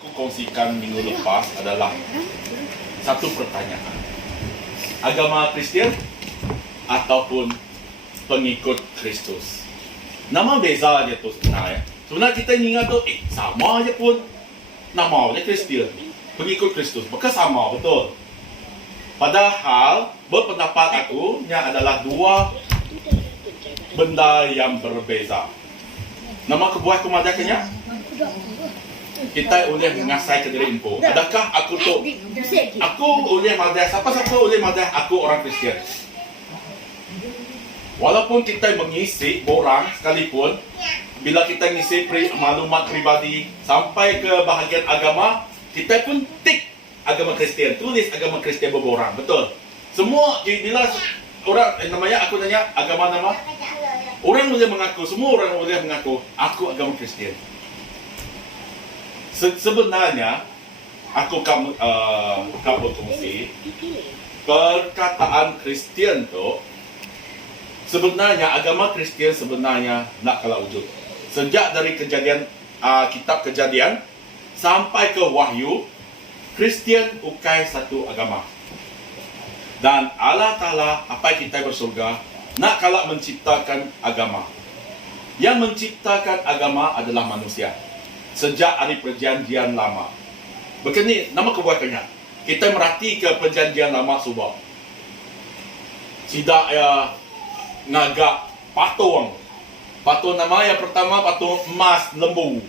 aku kongsikan minggu lepas adalah satu pertanyaan. Agama Kristian ataupun pengikut Kristus. Nama beza aja tuh sebenarnya. Sebenarnya kita ingat tuh, sama aja pun namanya Kristian, pengikut Kristus. Maka sama, betul. Padahal, berpendapat aku, adalah dua benda yang berbeza. Nama kebuah kumadaknya? Kita boleh mengasai ke diri info. Adakah aku boleh madah, siapa boleh madah aku orang Kristian? Walaupun kita mengisi orang sekalipun, bila kita mengisi maklumat pribadi sampai ke bahagian agama, kita pun tik agama Kristian, tulis agama Kristian berborang, betul. Semua bila orang namanya aku tanya agama nama, orang boleh mengaku, semua orang boleh mengaku aku agama Kristian. Sebenarnya aku kamu kongsi perkataan Kristian tu sebenarnya agama Kristian sebenarnya nak kalah wujud. Sejak dari kejadian kitab Kejadian sampai ke Wahyu, Kristian bukan satu agama. Dan Allah Ta'ala apa kita bersurga nak kalah menciptakan agama. Yang menciptakan agama adalah manusia. Sejak hari perjanjian lama. Begini nama kebuatannya. Kita merhati ke perjanjian lama subah. Tidak ngagak patung. Patung nama yang pertama patung emas lembu.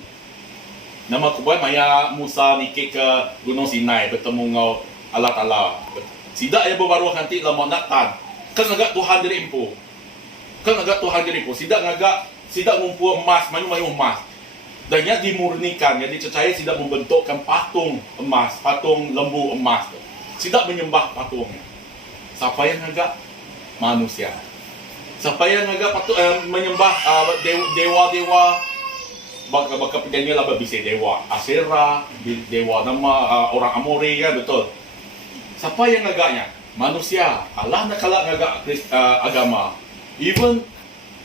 Nama kebuat maya Musa nikik ke Gunung Sinai bertemu dengan Allah Ta'ala. Tidak yang berbaru nanti lama natan. Kan ngagak Tuhan diri impu. Kan ngagak Tuhan diri impu. Tidak ngagak, tidak ngumpul emas, mayu-mayu emas. Dan yang dimurnikan, yang dipercaya tidak membentukkan patung emas, patung lembu emas. Tidak menyembah patungnya. Siapa yang agak? Manusia. Siapa yang agak menyembah dewa-dewa? Bakal perjanjian lah berbisa dewa Asyera, dewa nama orang Amori kan, betul. Siapa yang agaknya? Manusia. Allah nak kalah agak agama. Even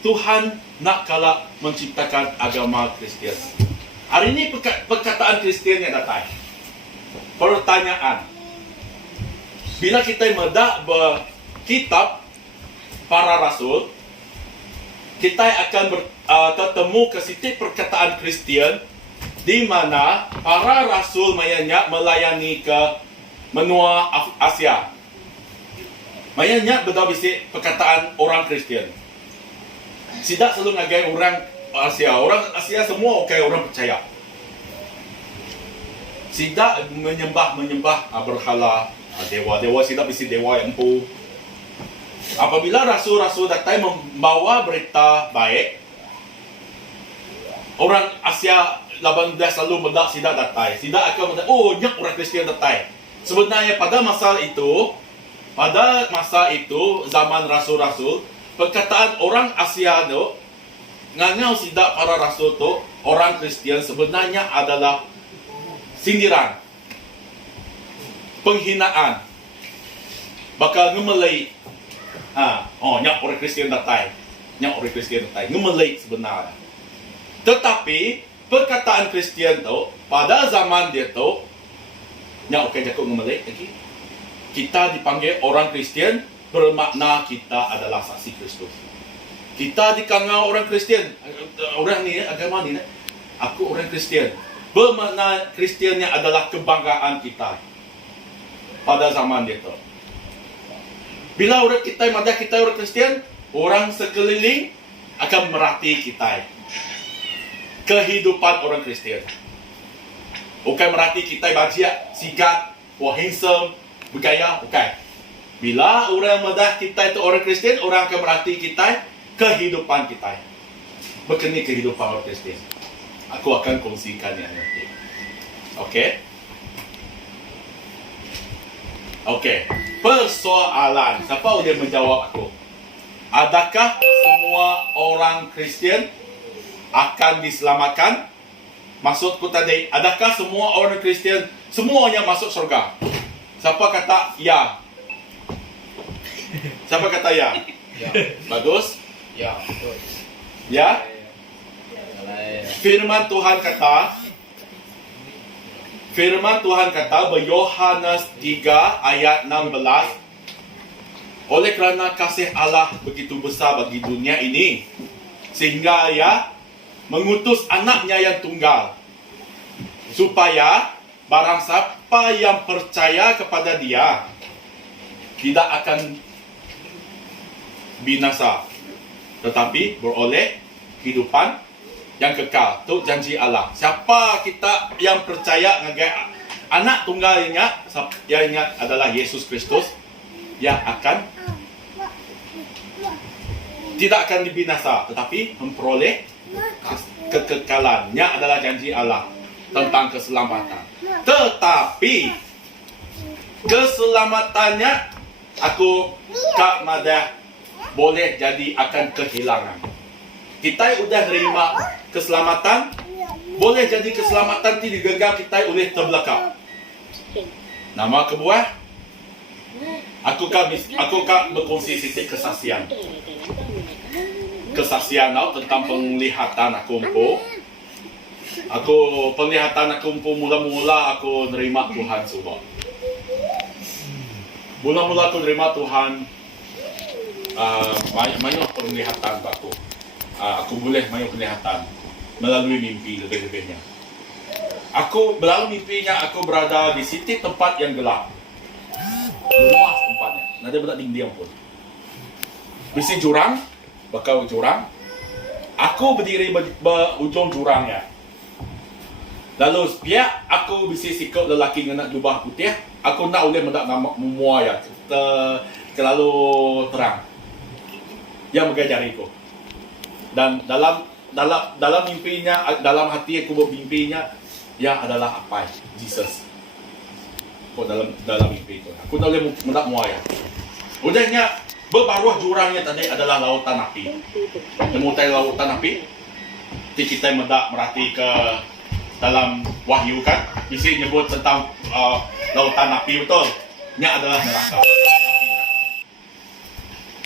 Tuhan nak kalah menciptakan agama Kristian. Hari ini perkataan Kristian yang datang. Pertanyaan. Bila kita medak berkitab para rasul, kita akan bertemu ke titik perkataan Kristian di mana para rasul melayani ke benua Asia. Mayanya berdabisi perkataan orang Kristian. Tidak selalu ngagai orang Asia. Orang Asia semua orang percaya. Tidak menyembah berhala, dewa-dewa, tidak bisi dewa yang empu. Apabila rasul-rasul datang membawa berita baik, orang Asia 18 selalu mendak tidak datang. Tidak akan mendak, nyak orang Kristian datang. Sebenarnya pada masa itu zaman rasul-rasul, perkataan orang Asia tu, ngangau sidak para rasul tu, orang Kristian sebenarnya adalah sindiran, penghinaan, bakal ngemelai. Nyak orang Kristian datang, ngemelai sebenarnya. Tetapi perkataan Kristian tu, pada zaman dia tu, nyak jakut ngemelai lagi. Kita dipanggil orang Kristian, bermakna kita adalah saksi Kristus. Kita dikangau orang Kristian, orang ni agama ni, aku orang Kristian. Bermakna Kristiannya adalah kebanggaan kita pada zaman itu. Bila orang kita madah kita orang Kristian, orang sekeliling akan merhati kita. Kehidupan orang Kristian. Bukan merhati kita bajiak, sigat, handsome, bergaya, bukan. Bila orang madah kita itu orang Kristian, orang akan merhati kita, kehidupan kita. Begini kehidupan orang Kristian. Aku akan kongsikannya nanti. Okey. Persoalan. Siapa boleh menjawab aku? Adakah semua orang Kristian akan diselamatkan? Maksudku tadi, adakah semua orang Kristian semuanya masuk surga? Siapa kata ya? Siapa kata ya? Ya. Bagus? Ya, betul. Ya? Firman Tuhan kata, Firman Tuhan kata Yohanes 3 ayat 16, oleh kerana kasih Allah begitu besar bagi dunia ini, sehingga Ia mengutus anaknya yang tunggal, supaya barang siapa yang percaya kepada Dia tidak akan binasa, tetapi beroleh kehidupan yang kekal. Itu janji Allah. Siapa kita yang percaya dengan anak tunggalnya, yang ingat adalah Yesus Kristus, yang akan tidak akan dibinasa, tetapi memperoleh kekekalannya adalah janji Allah tentang keselamatan. Tetapi keselamatannya aku Kak Madah boleh jadi akan kehilangan. Kita udah terima keselamatan, boleh jadi keselamatan tidak digenggam kita oleh terbelakang. Nama kebuah, aku kan berkongsi sedikit kesaksian. Kesaksian tentang penglihatan aku empu. Penglihatan aku empu mula-mula aku nerima Tuhan semua. Mula-mula aku nerima Tuhan, banyak penglihatan aku. Aku boleh banyak penglihatan melalui mimpi lebih-lebihnya. Aku melalui mimpinya aku berada di situ tempat yang gelap. Luas tempatnya. Nada berada diam pun. Bisi jurang, bakal jurang. Aku berdiri ujung jurangnya. Lalu biar aku bisa sikap lelaki dengan jubah putih, aku nak boleh mendak memuai ya. Terlalu terang. Yang mengajariku. Dan dalam mimpinya, dalam hati aku bermimpinya, yang adalah apa? Jesus. Dalam mimpi itu. Aku tak boleh mendak muaya. Udahnya berbaruah jurangnya tadi adalah lautan api. Memutai lautan api. Kita mendak merhati ke dalam Wahyu kan, bisa nyebut tentang lautan api, betul. Nya adalah neraka.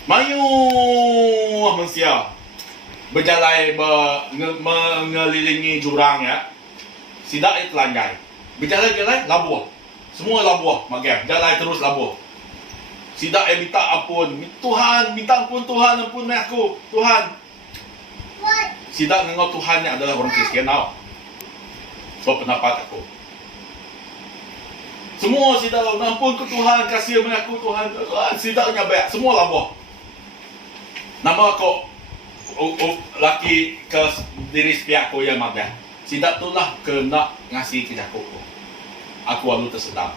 Mayu manusia berjalan mengelilingi jurang ya. Sidak itu telanjai. Berjalan-jalan labuh. Semua labuh, makan. Jalan terus labuh. Sidak minta ampun. Tuhan, minta ampun Tuhan, ampun aku. Tuhan. Sidak ngengok Tuhannya adalah orang Kristian tau. Sebab pendapat aku. Semua sidak ampun ke Tuhan, kasih aku Tuhan. Sidaknya baik. Semua labuh. Nama kau laki ke diri sepiakku yang madah. Sidak tu lah kena ngasih ke aku. Aku lalu tersedar.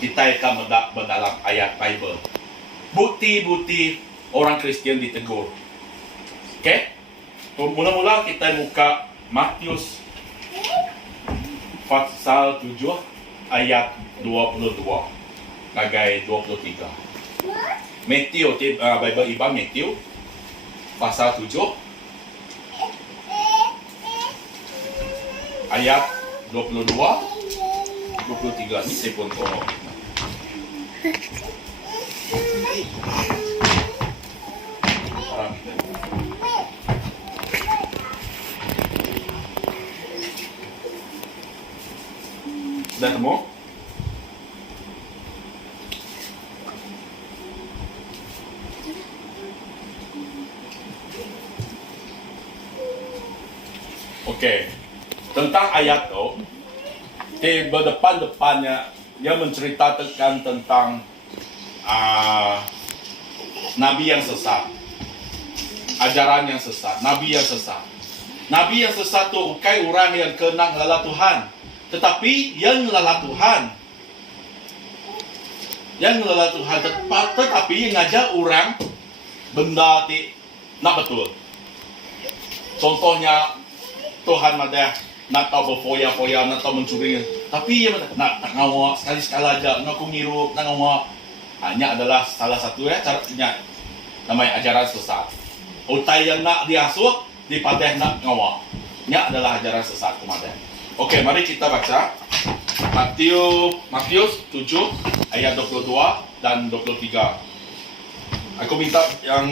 Kita akan mendalam ayat Bible. Bukti-bukti orang Kristian ditegur. Okay? Mula-mula kita buka Matius pasal 7 ayat 22 bagai 23. Matthew, Bible Iban Matthew pasal 7 ayat 22 23 ni saya pun tolong. Sudah temu? Okey. Tentang ayat tu, di berdepan-depannya dia menceritakan tentang nabi yang sesat, ajaran yang sesat, nabi yang sesat. Nabi yang sesat tu bukan orang yang kenal lala Tuhan, tetapi yang lala Tuhan. Yang lala Tuhan tetapi yang ngajak orang benda ti nak betul. Contohnya Tuhan madah nak tahu berfoya-foya, nak tahu mencuri, tapi ia nak ngawak sekali-sekala aja, nak aku ngirup, nak ngawak. Hanya adalah salah satu caranya namanya ajaran sesat. Utai yang nak diasuh, dipadeh nak ngawak. Nya adalah ajaran sesat kemarin. Okey, mari kita baca Matius 7 ayat 22 dan 23. Aku minta yang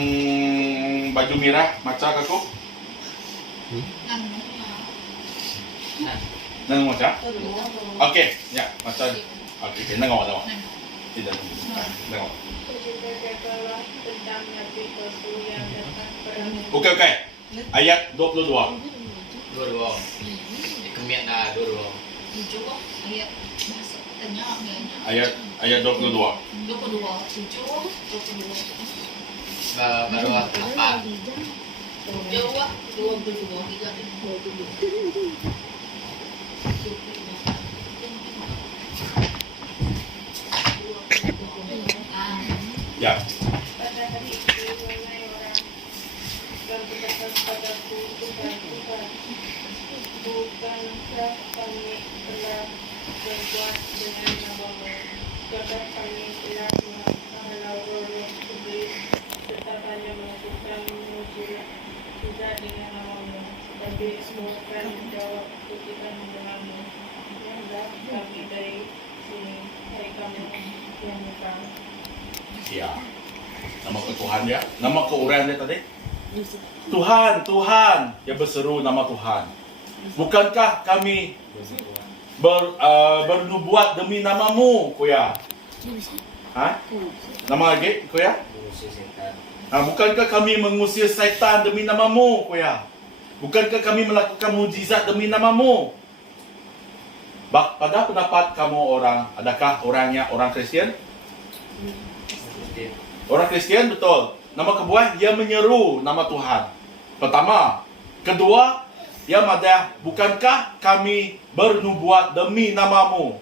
baju merah baca ke aku. Nengok macam? Okey, ya, macam. Okey, nengok. Tidak. Nengok. Okey. Ayat 22. 22. Kemian dah 22. Ayat 22. Baru apa? Ya. Pada hari itu, wahai orang, berkata padaku, Tuhan, bukankah kami telah berbuat dengan namamu? Bukankah kami telah menghalau roh iblis, tetap hanya melakukan mujizat dengan namamu? Tapi bukan menjawab ketika denganmu. Hendak kami dari sini, hai kamu yang bukan. Ya. Nama ke Tuhan ya. Nama ke orang dia tadi. Tuhan. Dia berseru nama Tuhan. Bukankah kami bernubuat demi namamu, kuya? Nama lagi, kuya? Bukankah kami mengusir syaitan demi namamu, kuya? Bukankah kami melakukan mujizat demi namamu? Pada pendapat kamu orang, adakah orangnya orang Kristian? Orang Kristian betul. Nama kebuah, ia menyeru nama Tuhan. Pertama. Kedua, ia madah, bukankah kami bernubuat demi namamu?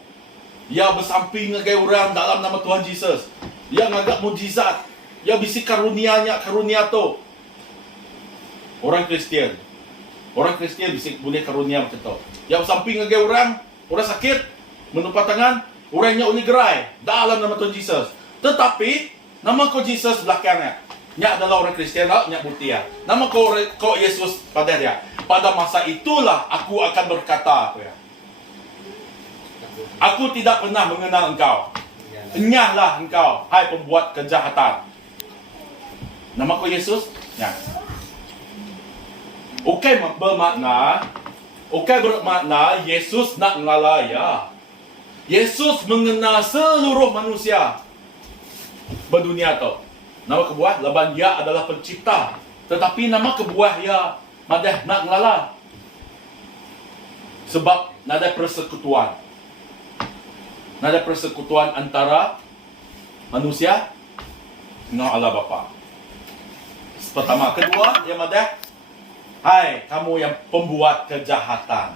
Ia bersamping dengan orang dalam nama Tuhan Yesus. Ia ngagak mujizat. Ia bisi karunia tu. Orang Kristian bisi boleh karunia macam tu. Ia bersamping dengan orang sakit, menumpak tangan, orangnya uli gerai dalam nama Tuhan Yesus. Tetapi nama ko Jesus belakangnya. Nya adalah orang Kristian, nya bukti ya. Nama ko Yesus pada dia. Pada masa itulah aku akan berkata, aku tidak pernah mengenal engkau. Enyahlah engkau, hai pembuat kejahatan. Nama ko Yesus, nya. Okey bermakna Yesus nak ngalaya. Yesus mengenal seluruh manusia berdunia tu. Nama kebuah laban dia adalah pencipta. Tetapi nama kebuah ya madah nak ngelala. Sebab nada persekutuan. Nada persekutuan antara manusia dengan Allah Bapa. Pertama, kedua ya madah, hai kamu yang pembuat kejahatan.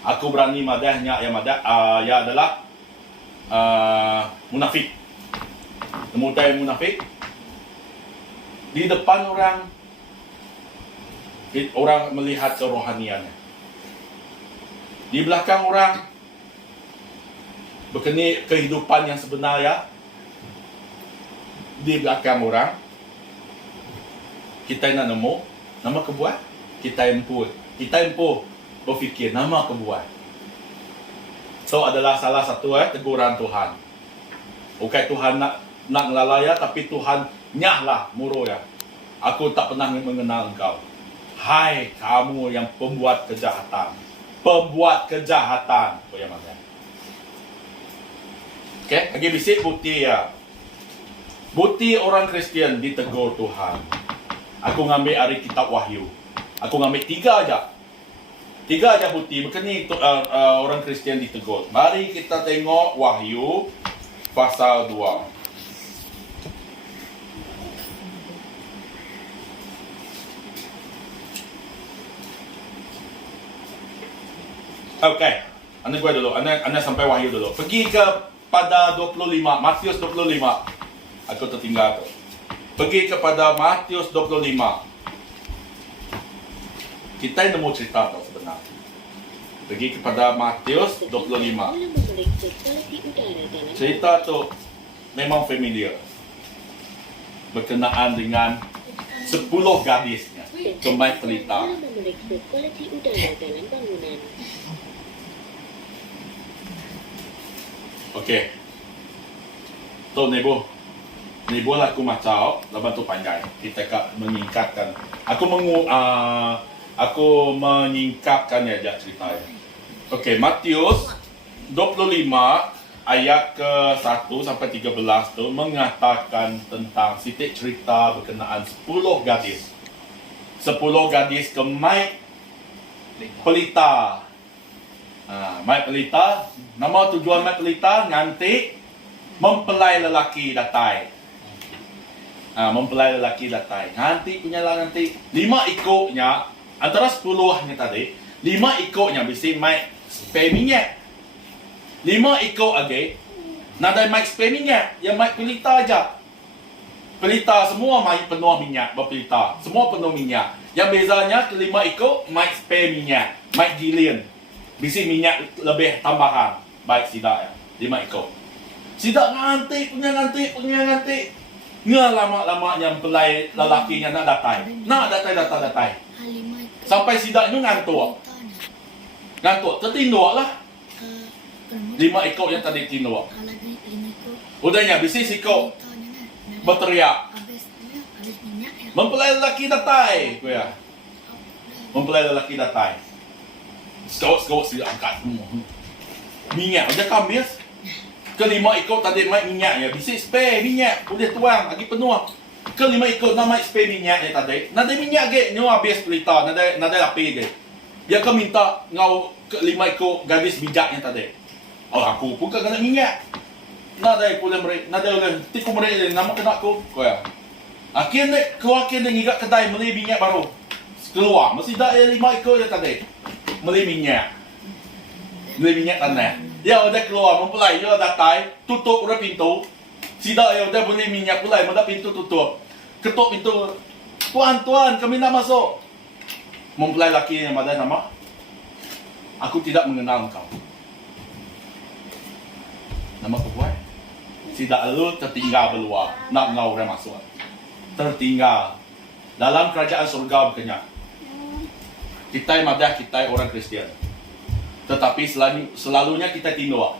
Aku berani madahnya ya madah ya adalah munafik. Kemudian munafik di depan orang melihat kerohaniannya. Di belakang orang berkeni kehidupan yang sebenarnya. Di belakang orang kita nak nemu nama kebuah, kita empu berfikir nama kebuah. So adalah salah satu teguran Tuhan. Bukan Tuhan nak ngelalaya, tapi Tuhan nyahlah muro ya. Aku tak pernah mengenal engkau. Hai kamu yang pembuat kejahatan. Okey, lagi bisik bukti ya. Bukti orang Kristian ditegur Tuhan. Aku ngambil dari kitab Wahyu. Aku ngambil 3 aja. 3 aja bukti. Berkini orang Kristian ditegur. Mari kita tengok Wahyu pasal 2. Okey, anda gua dulu. Anda sampai Wahyu dulu. Pergi ke pada 25, Matius 25. Aku tertinggal tu. Pergi kepada Matius 25. Kita yang nemu cerita tu sebenarnya. Pergi kepada Matius 25. Cerita tu memang familiar. Berkenaan dengan 10 gadisnya. Kemai pelita. Okey. Tu Nebo lah aku macau, lepas tu panjang. Kita meningkatkan. Aku Aku menyingkapkannya aja ceritanya. Okey, Matius 25 ayat ke-1 sampai 13 tu mengatakan tentang sitik cerita berkenaan 10 gadis. 10 gadis ke Mai Pelita. Mai Pelita, nama tujuan Mai Pelita nganti mempelai lelaki datai. Mempelai lelaki datai. Nanti punya lah nanti 5 ikutnya antara 10-nya tadi, 5 ikutnya bisa mai spare minyak. 5 ikut lagi nak ada mai spare minyak, yang mai pelita aja. Pelita semua mai penuh minyak, berpelita. Semua penuh minyak. Yang bezanya kelima ikut mai spare minyak, mai gilian. Bisa minyak lebih tambahan. Baik sidak ya. 5 ikut. Sidak nanti punya. Nggak lama-lamanya pelai lelakinya nak datai. Nak datai. Sampai sidak itu ngantuk. Tertinduk lah. 5 ikut yang tadi tinduk. Udahnya bisnis ikut berteriak. Mempelai lelaki datai. Mempelai lelaki datai. Sekawat sila angkat semua. Minyak aja kambis. Kelima ikut tadi mai minyaknya. Bisnis spare minyak. Boleh tuang lagi penuh. Kelima ikut nama spare minyaknya tadi. Nada minyak ke nyo habis pelita. Nada api ke. Dia ke minta ngau kelima ikut gadis bijaknya tadi. Oh aku pun kena minyak. Nada boleh mereka. Nada boleh. Tiku mereka nama kena aku. Koya. Akhirnya ngigat kedai beli minyak baru. Keluar. Mesti dah 5 ikut dia tadi. Beli minyak tanah. Dia udah keluar mempelai dia datai, tutup udah pintu. Sidak dia udah beli minyak pulai, mudah pintu tutup. Ketuk pintu. Tuan, kami nak masuk. Mempelai laki yang ada nama. Aku tidak mengenal kau. Nama apa buat? Sidak lu tertinggal keluar. Nak ngau orang masuk. Tertinggal. Dalam kerajaan surga berkenyak. Kita madah kita orang Kristian. Tetapi selalunya kita tinduk.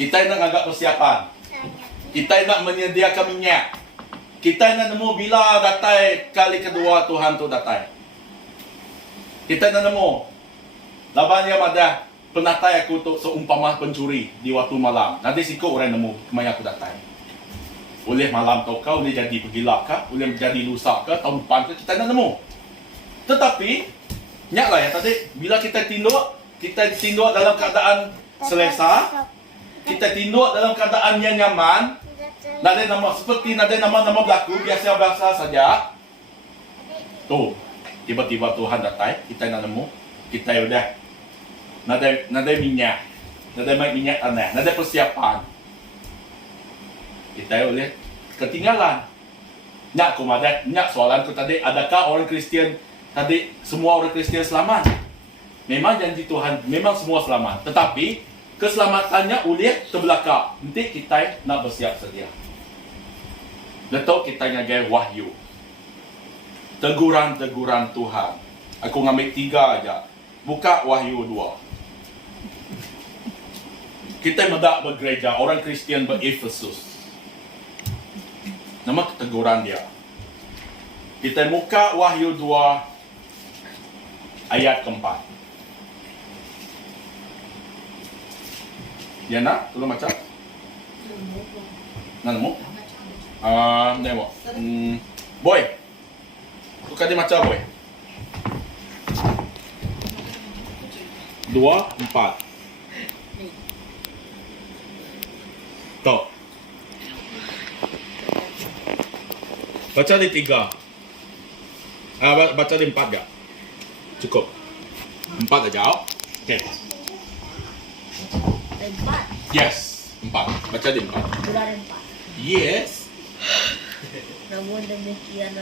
Kita nak agak persiapan. Kita nak menyediakan minyak. Kita nak nemu bila datai kali kedua Tuhan tu datai. Kita nak nemu. Labannya madah penatai aku tu seumpama pencuri di waktu malam. Nanti siku orang nemu kemana aku datai. Boleh malam kau boleh jadi pergilak kah? Boleh jadi lusa kah? Tahun depan ke? Kita nak nemu. Tetapi nyaklah ya tadi, bila kita tinduk dalam keadaan selesa, kita tinduk dalam keadaan yang nyaman, nada nama seperti nada nama berlaku biasa saja. Tu, tiba-tiba Tuhan datang, kita nak nemu, kita udah nada minyak tanah, nada persiapan. Kita boleh ketinggalan. Nyak kumadat, nyak soalan ku tadi, adakah orang Kristian tadi semua orang Kristian selamat? Memang janji Tuhan, memang semua selamat. Tetapi keselamatannya uliah terbelakang. Nanti kita nak bersiap sedia. Letak kita ngagai wahyu. Teguran-teguran Tuhan. Aku ngambil 3 aja. Buka wahyu 2. Kita medak bergereja, orang Kristian ber-Efesus. Nama teguran dia. Kita buka wahyu 2 ayat keempat. Ya nak, tolong baca. Nak nemu? Nemo. Boy. Buka dia baca boy. 2:4. Tok. Baca di 3. Baca di 4 gak? Cukup. 4 aja. Okey. 4. Yes, 4. Baca di 4. Bulan 4. Yes. Namun demikian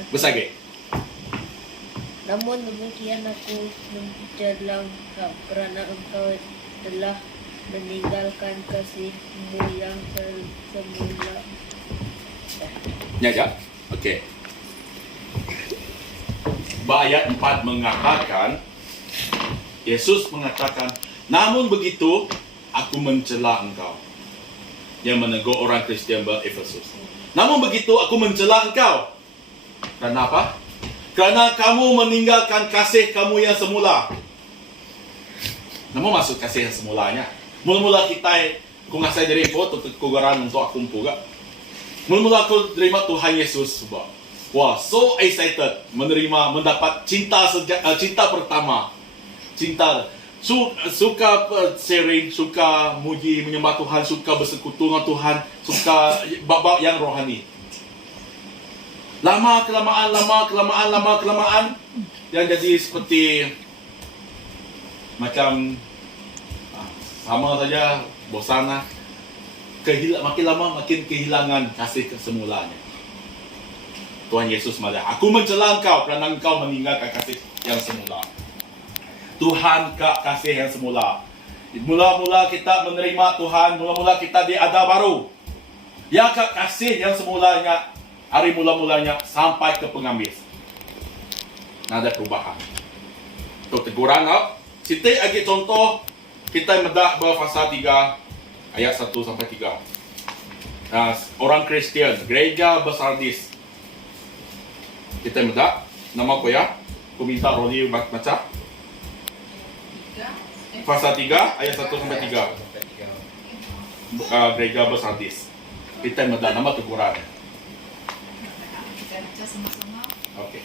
aku mencelang kau kerana engkau telah meninggalkan kasihmu yang semula. Ya, ya. Okey. Ayat 4 mengatakan, Yesus mengatakan, namun begitu, aku mencela engkau. Yang menegur orang Kristian ber-Efesus. Namun begitu, aku mencela engkau. Kenapa? Kerana kamu meninggalkan kasih kamu yang semula. Nama maksud kasih yang semulanya? Mula-mula kita, kung ngasay diri po, tutukugaran untuk aku juga. Mula-mula aku terima Tuhan Yesus. Wah, so excited menerima, mendapat cinta cinta pertama. Cinta. Suka sharing, suka muji, menyembah Tuhan, suka bersekutu dengan Tuhan, suka bab yang rohani. Lama kelamaan yang jadi seperti macam sama saja, bosan. Makin lama makin kehilangan kasih kesemulanya. Tuhan Yesus marah. Aku mencela engkau kerana engkau meninggalkan kasih yang semula. Tuhan kasih yang semula. Mula-mula kita menerima Tuhan, mula-mula kita diada baru. Ya kasih yang semulanya, hari mula-mulanya sampai ke pengambil. Ada perubahan. Untuk teguran, kita lagi contoh, kita medak bahasa 3, ayat 1 sampai 3. Nah, orang Kristian, gereja Bersardis. Kita medak, nama ko ya? Aku minta Roli baca. Pasal 3 ayat 1 sampai 3. Gereja Bersardis. Kita medak nama teguran. Kita baca sama-sama. Okey.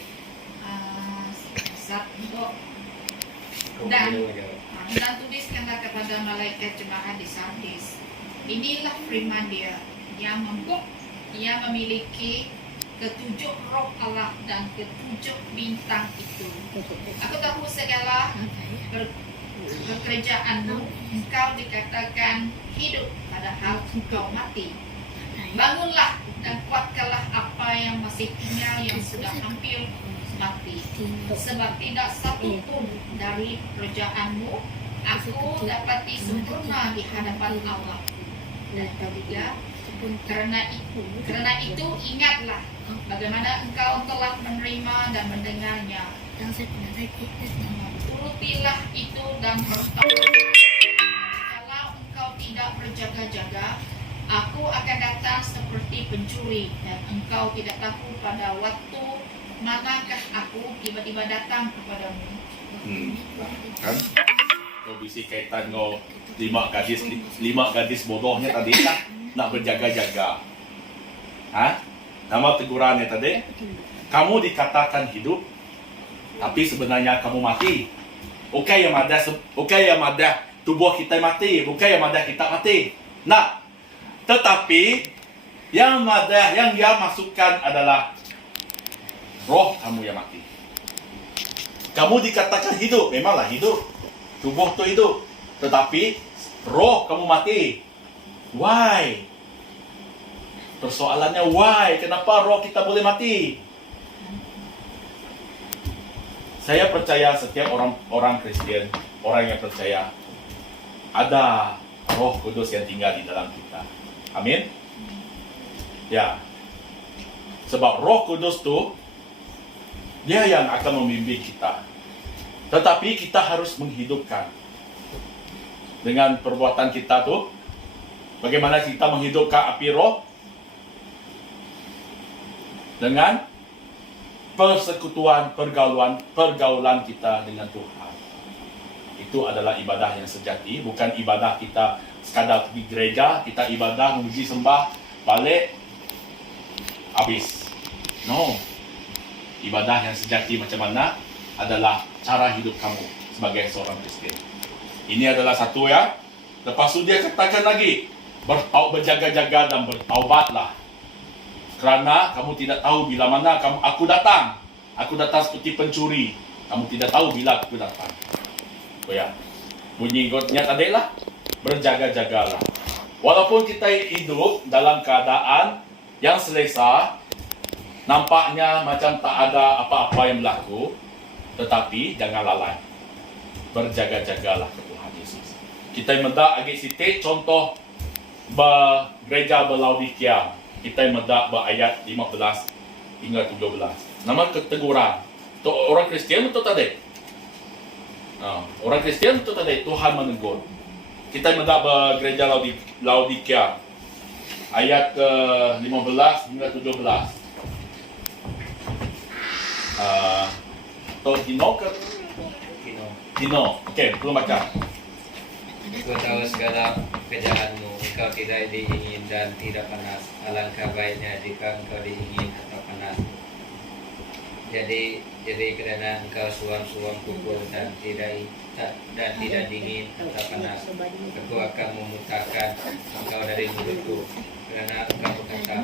Dan tuliskanlah kepada malaikat jemaat di Sardis. Inilah firman Dia yang memiliki ketujuh roh Allah dan ketujuh bintang itu. Aku tahu segala pekerjaanmu. Engkau dikatakan hidup padahal engkau mati. Bangunlah dan kuatkanlah apa yang masih tinggal yang sudah hampir mati. Sebab tidak satu pun dari pekerjaanmu aku dapati sempurna di hadapan Allah. Dan ketiga, karena itu ingatlah bagaimana engkau telah menerima dan mendengarnya. Turutilah itu dan bertaubat. Kalau engkau tidak berjaga-jaga, aku akan datang seperti pencuri dan engkau tidak tahu pada waktu manakah aku tiba-tiba datang kepadamu. Kan? Kau bisi kaitan kau lima gadis bodohnya tadi kan nak berjaga-jaga. Nama tegurannya tadi, kamu dikatakan hidup, tapi sebenarnya kamu mati. Okey yang ada tubuh kita mati, bukan yang ada kita mati. Nah, tetapi yang dia masukkan adalah roh kamu yang mati. Kamu dikatakan hidup, memanglah hidup. Tubuh tu hidup. Tetapi roh kamu mati. Why? Persoalannya why? Kenapa roh kita boleh mati? Saya percaya setiap orang Kristian, orang yang percaya, ada Roh Kudus yang tinggal di dalam kita. Amin. Ya. Sebab Roh Kudus tu dia yang akan membimbing kita. Tetapi kita harus menghidupkan. Dengan perbuatan kita tu, bagaimana kita menghidupkan api roh? Dengan persekutuan, pergaulan kita dengan Tuhan. Itu adalah ibadah yang sejati, bukan ibadah kita sekadar pergi gereja, kita ibadah, memuji sembah, balik, habis. No. Ibadah yang sejati macam mana adalah cara hidup kamu sebagai seorang Kristian. Ini adalah satu ya. Lepas itu dia katakan lagi, berjaga-jaga dan bertaubatlah. Kerana kamu tidak tahu bila mana aku datang. Aku datang seperti pencuri. Kamu tidak tahu bila aku datang. Oh ya. Bunyi gotnya tadi lah. Berjaga-jagalah. Walaupun kita hidup dalam keadaan yang selesa, nampaknya macam tak ada apa-apa yang berlaku, tetapi jangan lalai. Berjaga-jagalah ke Tuhan Yesus. Kita mendak agak sitik contoh gereja Laodikia. Kita mendak ayat 15 hingga 17. Nama keteguran. Untuk orang Kristian itu tadi. Orang Kristian itu tadi Tuhan menegur. Kita mendak gereja Laodikia. Ayat 15 hingga 17. Atau Hino ke? Hino. Okey, belum baca. Aku tahu segala pekerjaanmu, engkau tidak diingin dan tidak panas. Alangkah baiknya jika engkau diingin atau panas. Jadi kerana engkau suam-suam kuku dan tidak dingin atau panas, aku akan memuntahkan engkau dari mulutku. Kerana engkau berkata,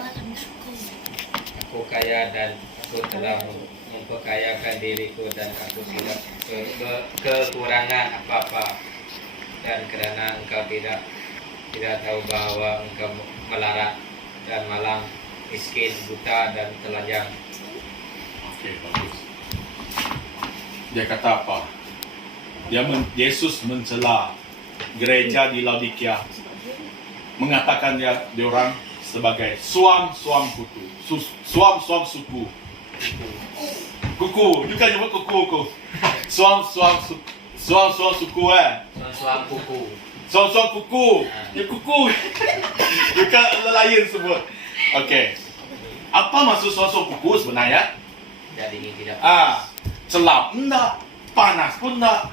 aku kaya dan aku telah memperkayakan diriku dan aku tidak kekurangan apa-apa. Dan kerana engkau tidak tahu bahawa engkau melarat dan malang, miskin, buta dan telanjang. Okey, bagus. Dia kata apa? Yesus mencela gereja di Laodikia, mengatakan dia orang sebagai suam-suam kuku, suam-suam suku. Kuku, you kan nyebut kuku. Suam-suam suku Suam kuku. Suam-suam kuku. Ya kuku. You kan lain sebut. Okey. Apa maksud suam-suam kuku sebenarnya? Tidak dingin, tidak Celap enggak, panas pun enggak.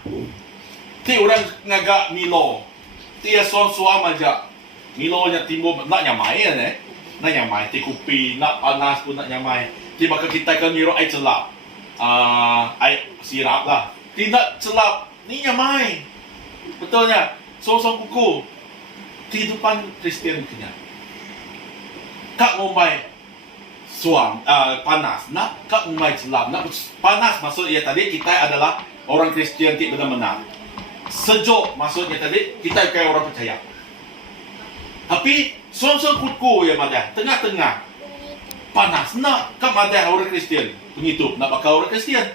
Ti orang ngagak Milo. Dia suam-suam aja. Milonya timbul nak nyamai nak nyamai ti kopi, nak panas pun nak nyamai. Ti bakal kita kan miro air celap. Air sirap lah. Tidak celap, ni nyamai. Betulnya, suam-suam kuku. Kehidupan Kristian punya. Kak ngombai suam, panas. Nak kak ngombai celap. Nak panas maksudnya tadi kita adalah orang Kristian tidak benar-benar. Sejuk maksudnya tadi kita kayak orang percaya. Tapi suam-suam kuku yang ada tengah-tengah. Panas. Nak kak ada orang Kristian. Pengitu nak bakal orang Kristian.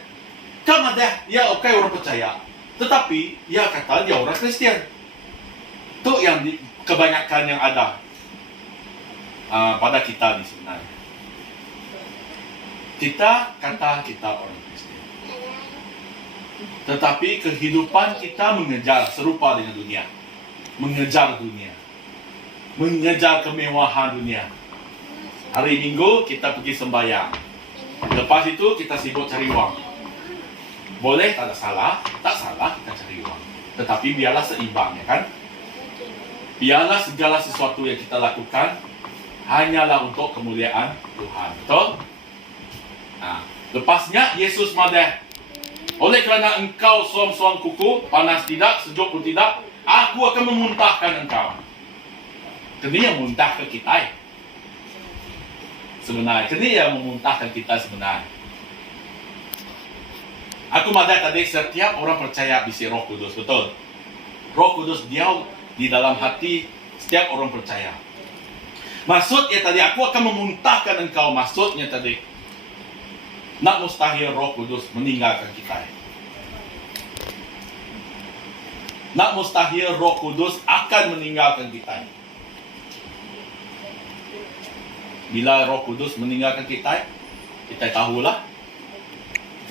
Kak ada ya oke orang percaya. Tetapi dia kata dia orang Kristian. Itu yang kebanyakan yang ada pada kita di sebenarnya. Kita kata kita orang Kristian. Tetapi kehidupan kita mengejar serupa dengan dunia. Mengejar dunia. Mengejar kemewahan dunia. Hari Minggu kita pergi sembahyang. Lepas itu kita sibuk cari uang. Boleh, tak ada salah. Tak salah kita cari uang. Tetapi biarlah seimbang, ya kan? Biarlah segala sesuatu yang kita lakukan hanyalah untuk kemuliaan Tuhan. Betul? Nah, lepasnya Yesus madah. Oleh kerana engkau suam-suam kuku, panas tidak, sejuk pun tidak, aku akan memuntahkan engkau. Kini yang muntah ke kita. Sebenarnya, kini yang memuntahkan kita sebenarnya. Aku madah tadi setiap orang percaya bisa Roh Kudus, betul? Roh Kudus diam di dalam hati setiap orang percaya. Maksudnya tadi aku akan memuntahkan engkau. Maksudnya tadi nak mustahil Roh Kudus meninggalkan kita. Nak mustahil Roh Kudus akan meninggalkan kita. Bila Roh Kudus meninggalkan kita, kita tahulah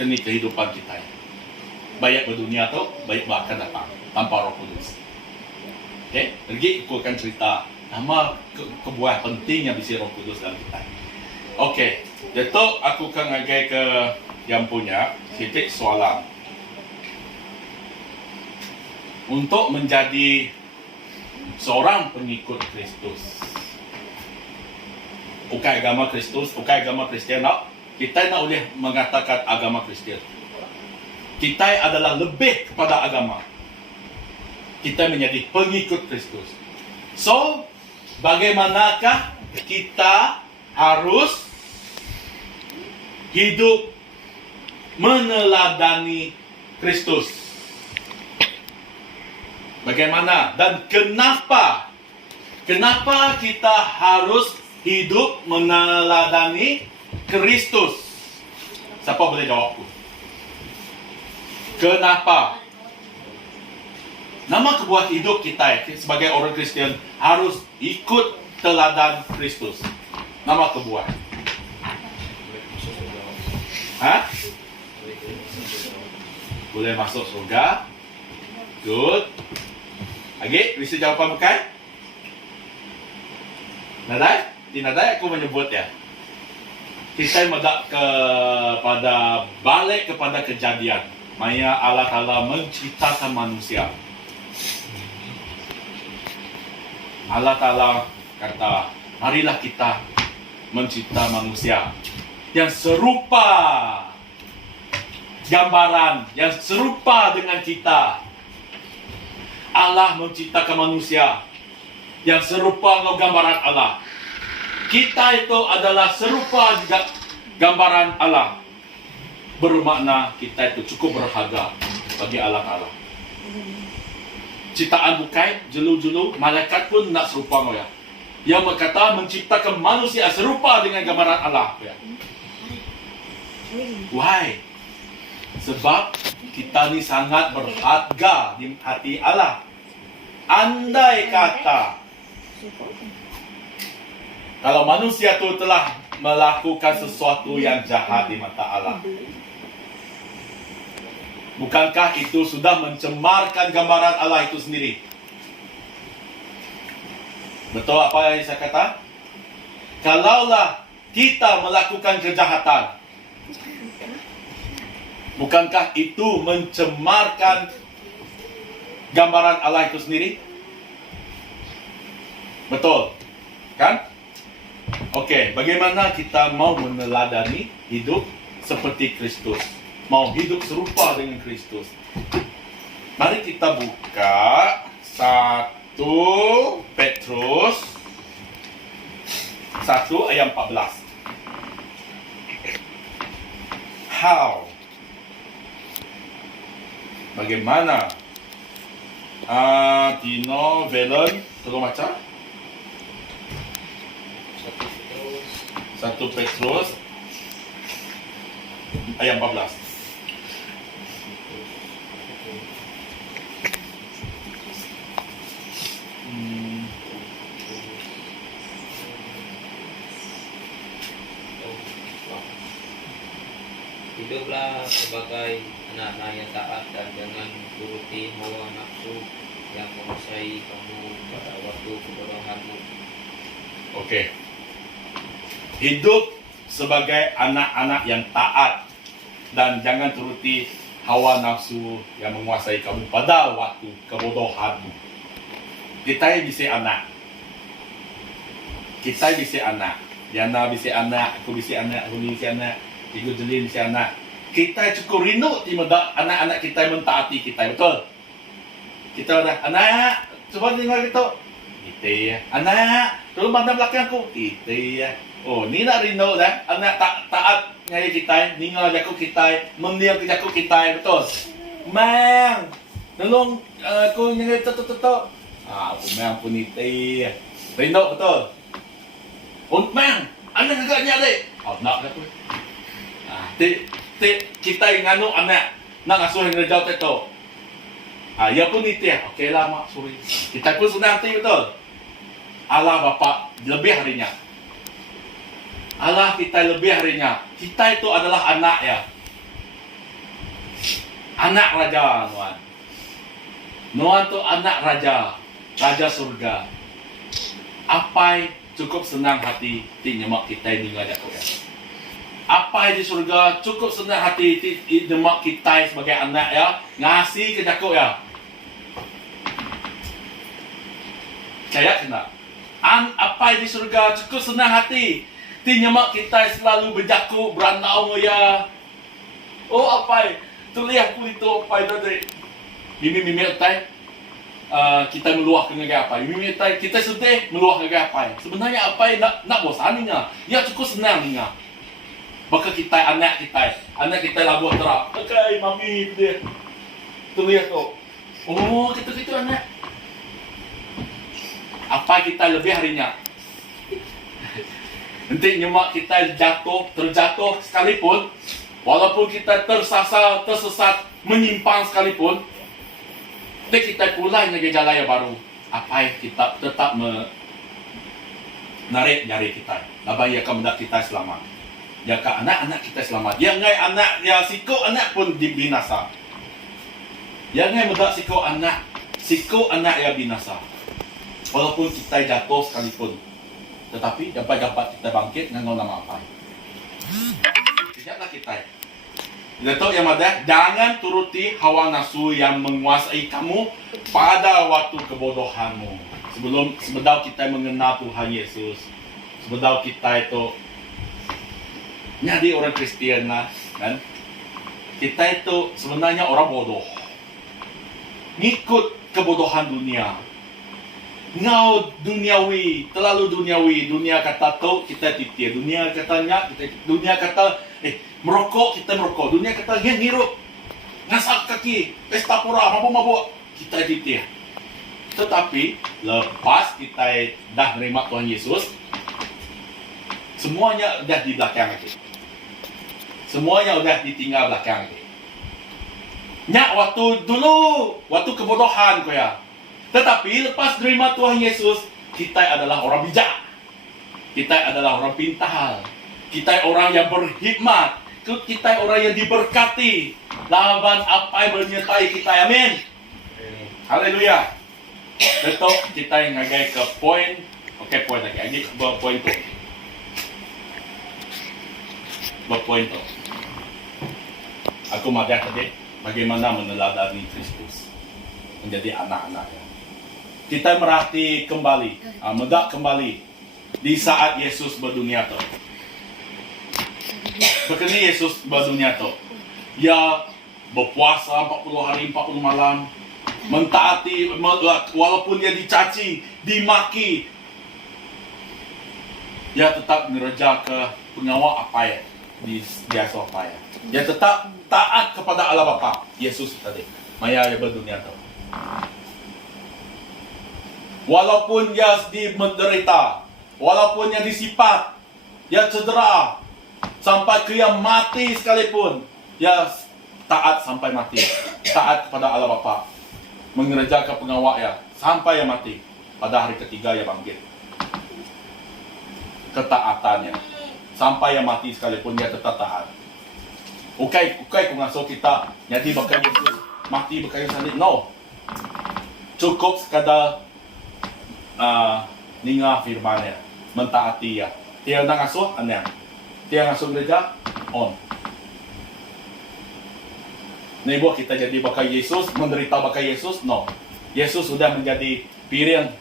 ini kehidupan kita. Baik berdunia atau baik akan datang tanpa Roh Kudus. Okay? Lagi aku akan cerita nama kebuah penting yang bisa Roh Kudus dalam kita. Okey, jadi aku akan ngagai ke yang punya titik soalan. Untuk menjadi seorang pengikut Kristus. Bukan agama Kristus, bukan agama Kristian. Kita nak boleh mengatakan agama Kristian. Kita adalah lebih kepada agama. Kita menjadi pengikut Kristus. So, bagaimanakah kita harus hidup meneladani Kristus? Bagaimana dan kenapa? Kenapa kita harus hidup meneladani Kristus? Siapa boleh jawabku? Kenapa? Nama kebuah hidup kita sebagai orang Kristian harus ikut teladan Kristus. Nama kebuah. Boleh masuk surga. Good. Lagi, bisa jawapan bukan? Nadai? Di nadai aku menyebut ya. kita madak kepada balik kepada kejadian. Maya Allah Ta'ala menciptakan manusia. Allah Ta'ala kata, marilah kita mencipta manusia yang serupa, gambaran yang serupa dengan kita. Allah menciptakan manusia yang serupa dengan gambaran Allah. Kita itu adalah serupa juga gambaran Allah. Bermakna kita itu cukup berharga bagi Allah Ta'ala. Ciptaan bukai, jelu-jelu, malaikat pun nak serupa kau ya. Yang berkata menciptakan manusia serupa dengan gambaran Allah ya. Why? Sebab kita ni sangat berharga di hati Allah. Andai kata kalau manusia itu telah melakukan sesuatu yang jahat di mata Allah, bukankah itu sudah mencemarkan gambaran Allah itu sendiri? Betul apa yang saya kata? Kalaulah kita melakukan kejahatan, bukankah itu mencemarkan gambaran Allah itu sendiri? Betul, kan? Okey, bagaimana kita mau meneladani hidup seperti Kristus? Mau hidup serupa dengan Kristus? Mari kita buka 1 Petrus 1 ayat 14. How? Bagaimana? Tino, Velen, tolong baca. 1 Petrus ayat 14. Hiduplah sebagai anak-anak yang taat dan jangan turuti hawa nafsu yang menguasai kamu pada waktu kebodohanmu. Okey. Hidup sebagai anak-anak yang taat dan jangan turuti hawa nafsu yang menguasai kamu pada waktu kebodohanmu. Kita bisa anak. Kita bisa anak. Diana bisa anak, aku bisa anak, aku bisa anak, Ibu Jelin bisa anak. Kita cukup rindu tiba anak-anak kita mentaati kita, betul? Kita dah, anak, cuba tengok kita. Kita ya. Anak, tolong pandang belakang aku. Kita ya. Oh, ni nak rindu dah. Anak taat nyari kita, ningal jaku kita, mendiam ke jaku kita, betul? Mang, tolong aku nyari tok. Aku mang pun itu. Rindu betul? Oh, mang, anak agak nyari. Oh, nak aku. Kita yang nganu anak nak asuh yang rejau itu. Ya pun itu ya. Okeylah mak, sorry. Kita pun sudah hati betul. Allah Bapa lebih harinya. Allah kita lebih harinya. Kita itu adalah anak ya. Anak raja, Nuan. Nuan tu anak raja. Raja surga. Apa cukup senang hati di nyemak kita ini ngajak kau ya. Apa di surga cukup senang hati di nyemak kita sebagai anak ya. Ngasih ke jakuk ya. Percaya kena. Apa di surga cukup senang hati di nyemak kita selalu berjakuk berandau ya. Oh apa tu lihat pun itu apa tadi. Mimi tai kita meluahkan dengan apa? Mimi tai kita sedih meluahkan dengan apa? Sebenarnya apa nak bosaninya? Ya cukup senang nih. Maka kita anak kita labuh terap. Okey, mami dia. Tu lihat tu. Oh, kita anak. Apa kita lebih harinya? Nanti nyemak kita terjatuh sekalipun, walaupun kita tersesat, menyimpang sekalipun, nanti kita pulai lagi jalan yang baru. Apa kita tetap menarik jari kita. Labai akan mendak kita selamat. Jaka anak-anak kita selamat. Yang ngai anak, ya siko anak pun binasa. Yang ngai mendak siko anak ya binasa. Walaupun kita jatuh sekalipun, tetapi dapat kita bangkit dengan nama apa? Ingatlah kita. Dato' yang ada, jangan turuti hawa nafsu yang menguasai kamu pada waktu kebodohanmu. Sebelum kita mengenal Tuhan Yesus, sebelum kita itu jadi orang Kristen lah, kan? Kita itu sebenarnya orang bodoh. Ngikut kebodohan dunia. Ngau duniawi, terlalu duniawi. Dunia kata tu, kita titir. Dunia katanya, dunia kata merokok, kita merokok. Dunia kata hirup, ngasak kaki, pesta pura, mabuk-mabuk, kita titir. Tetapi lepas kita dah menerima Tuhan Yesus, semuanya dah di belakang lagi. Semuanya udah ditinggal belakang lagi. Nyak waktu dulu, waktu kebodohan kau ya. Tetapi lepas menerima Tuhan Yesus, kita adalah orang bijak. Kita adalah orang pintar. Kita orang yang berhikmat. Kita orang yang diberkati. Lawan apa yang menyertai kita. Amin. Haleluya. Betul, kita yang ngagai ke poin. Okey, poin lagi. Lagi ke poin tu. Berpoin tu. Aku madah tadi bagaimana meneladani Kristus menjadi anak-anaknya. Kita merhati kembali, medak kembali di saat Yesus berdunia tu. Begini Yesus berdunia tu. Ia berpuasa 40 hari 40 malam, mentaati walaupun dia dicaci, dimaki, dia tetap mengerja ke pengawal apa ya di biasa apa ya. Dia tetap taat kepada Allah Bapa. Yesus tadi, maya dia berdunia tu. Walaupun dia menderita, walaupun dia disipat, dia cedera, sampai dia mati sekalipun, dia taat sampai mati. Taat kepada Allah Bapa. Mengerjakan pengawal ya, sampai dia mati. Pada hari ketiga dia bangkit. Ketaatannya. Sampai dia mati sekalipun dia tetap taat. Bukan pengasuh kita jadi bakal Yesus mati berkayu salib. No. Cukup sekadar dengar firman-Nya, mentaati ya. Dia nak asuh aneh. Dia ngasuh gereja on. Nebo kita jadi bakal Yesus, menderita bakal Yesus, no. Yesus sudah menjadi piring.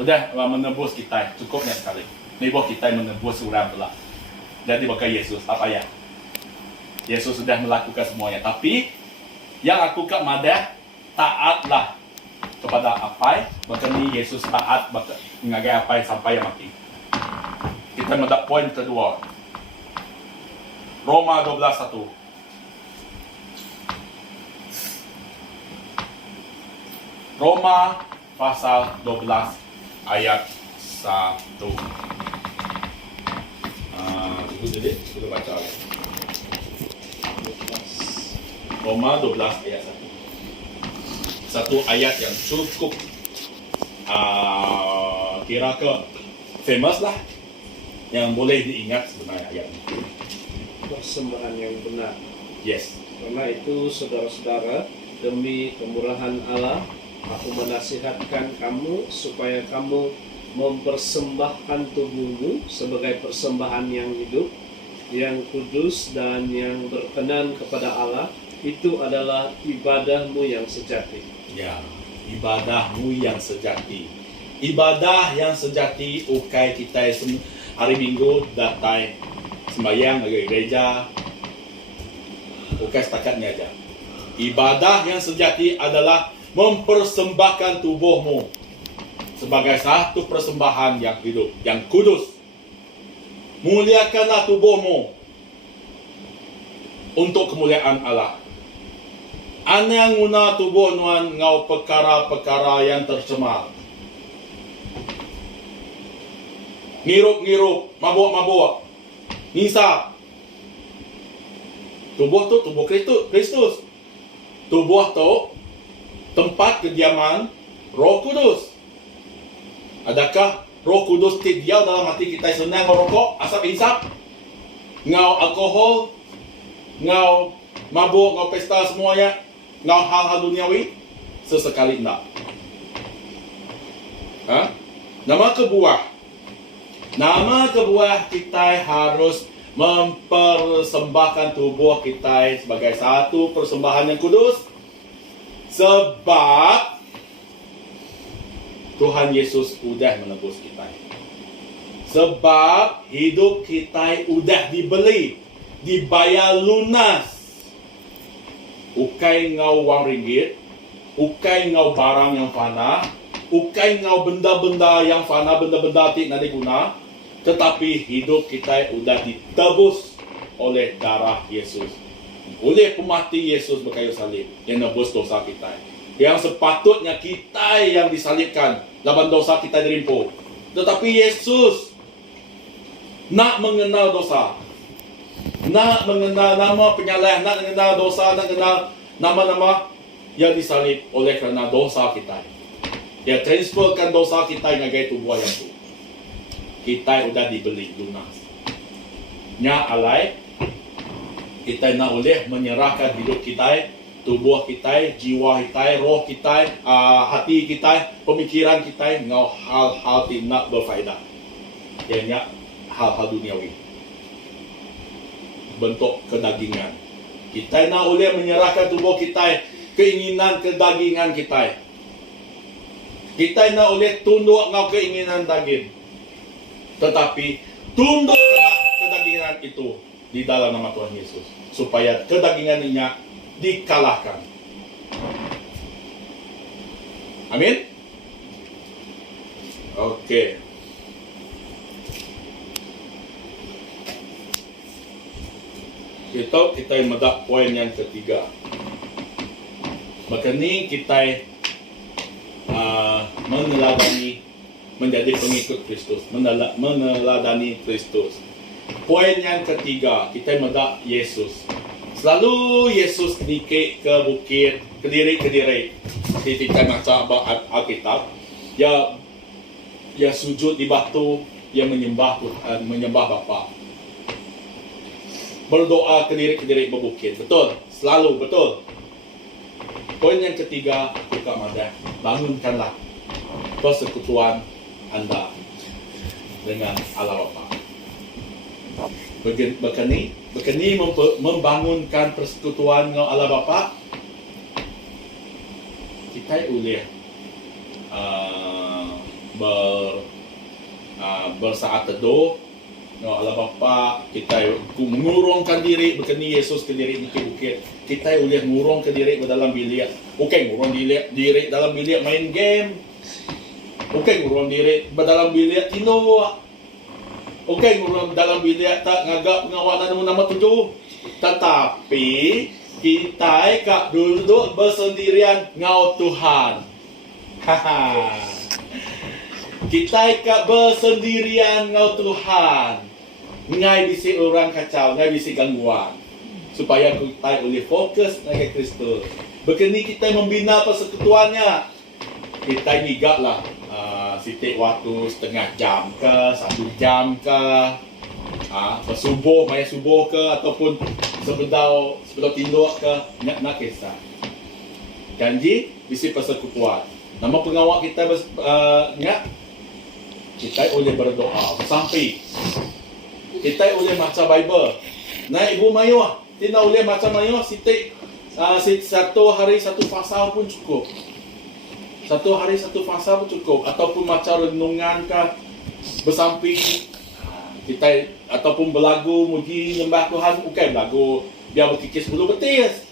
Sudah menebus kita, cukupnya sekali. Nebo kita menebus orang pula. Jadi bakal Yesus, apa ya? Yesus sudah melakukan semuanya. Tapi yang aku kat madah, taatlah kepada apa? Bahkan ni Yesus taat mengagai apa sampai yang mati. Kita mendapat poin kedua. Roma 12:1. Roma pasal 12 ayat 1. Tunggu jadi, sudah baca lagi. Roma 12 ayat 1. Satu ayat yang cukup kira ke famous lah, yang boleh diingat sebenarnya ayat ini. Persembahan yang benar. Yes. Karena itu saudara-saudara, demi kemurahan Allah, aku menasihatkan kamu supaya kamu mempersembahkan tubuhmu sebagai persembahan yang hidup, yang kudus dan yang berkenan kepada Allah. Itu adalah ibadahmu yang sejati. Ya, ibadahmu yang sejati. Ibadah yang sejati, ukai kita hari Minggu datang sembahyang ke gereja, ukai setakatnya aja. Ibadah yang sejati adalah mempersembahkan tubuhmu sebagai satu persembahan yang hidup, yang kudus. Muliakanlah tubuhmu untuk kemuliaan Allah. Anang guna tubuh nuan ngau perkara-perkara yang tercemar. Ngirup-ngirup, mabuk-mabuk, ngisap. Tubuh tu tubuh Kristus. Tubuh tu tempat kediaman Roh Kudus. Adakah Roh Kudus diam dalam hati kita senang merokok, asap hisap, ngau alkohol, ngau mabuk, ngau pesta semuanya? Ngau hal-hal duniawi? Sesekali tidak. Nama kebuah kita harus mempersembahkan tubuh kita sebagai satu persembahan yang kudus, sebab Tuhan Yesus sudah menebus kita. Sebab hidup kita sudah dibeli, dibayar lunas. Ukai ngau wang ringgit, ukai ngau barang yang fana, ukai ngau benda-benda yang fana, benda-benda tidak diguna, tetapi hidup kita sudah ditebus oleh darah Yesus. Oleh pemati Yesus berkayu salib yang nebus dosa kita. Yang sepatutnya kita yang disalibkan, laban dosa kita dirimpuh. Tetapi Yesus nak mengenal dosa, nak mengenal nama penyalahan, nak mengenal dosa, nak mengenal nama-nama yang disalib oleh kerana dosa kita. Dia transferkan dosa kita dengan gaya tubuh yang tu. Kita sudah dibeli lunas. Nya alai, kita nak boleh menyerahkan hidup kita, tubuh kita, jiwa kita, roh kita, hati kita, pemikiran kita dengan hal-hal tidak berfaedah. Ianya hal-hal duniawi. Bentuk kedagingan. Kita nak boleh menyerahkan tubuh kita, keinginan kedagingan kita. Kita nak boleh tunduk dengan keinginan daging. Tetapi tunduklah kedagingan itu di dalam nama Tuhan Yesus, supaya kedagingan ini dikalahkan. Amin. Okey. Kita medak poin yang ketiga. Maka ni kita meneladani menjadi pengikut Kristus, meneladani Kristus. Poin yang ketiga, kita medak Yesus. Selalu Yesus nikik ke bukit, ke diri. Kita baca Alkitab, dia sujud di batu, dia menyembah Tuhan, menyembah Bapa. Berdoa ke diri berbukit. Betul, selalu betul. Poin yang ketiga, kita madah, bangunkanlah persekutuan anda dengan Allah Bapa. Bekeni membangunkan persekutuan dengan Allah Bapa. Kita boleh bersaat teduh dengan Allah Bapa. Kita mengurungkan diri, bekeni Yesus ke diri di bukit. Kita boleh mengurung ke diri dalam bilik. Bukan mengurung diri dalam bilik main game. Bukan ngurung diri dalam bilik tidur. Bukan ngurung dalam bilik tak ngagap pengawalan nama 7. Tetapi kita kak duduk bersendirian ngau Tuhan. Kita kak bersendirian ngau Tuhan. Ngai bisi orang kacau, ngai bisi gangguan. Supaya kita boleh fokus dengan Kristus. Begini kita membina persekutuannya. Kita gigaklah sitik waktu setengah jam ke, 1 jam ke, bersubuh, maya subuh ke, ataupun sebelum tidur ke, nak kisah. Janji, bisi persekutuan. Nama pengawal kita ingat, kita boleh berdoa sampai kita boleh baca Bible. Nah, Ibu Mayu, kita boleh baca Mayu sitik 1 hari 1 pasal pun cukup. 1 hari 1 fasa pun cukup, ataupun macam renungan ke bersampi kita, ataupun berlagu muji nyembah Tuhan. Bukan berlagu biar berkikis bulu betis,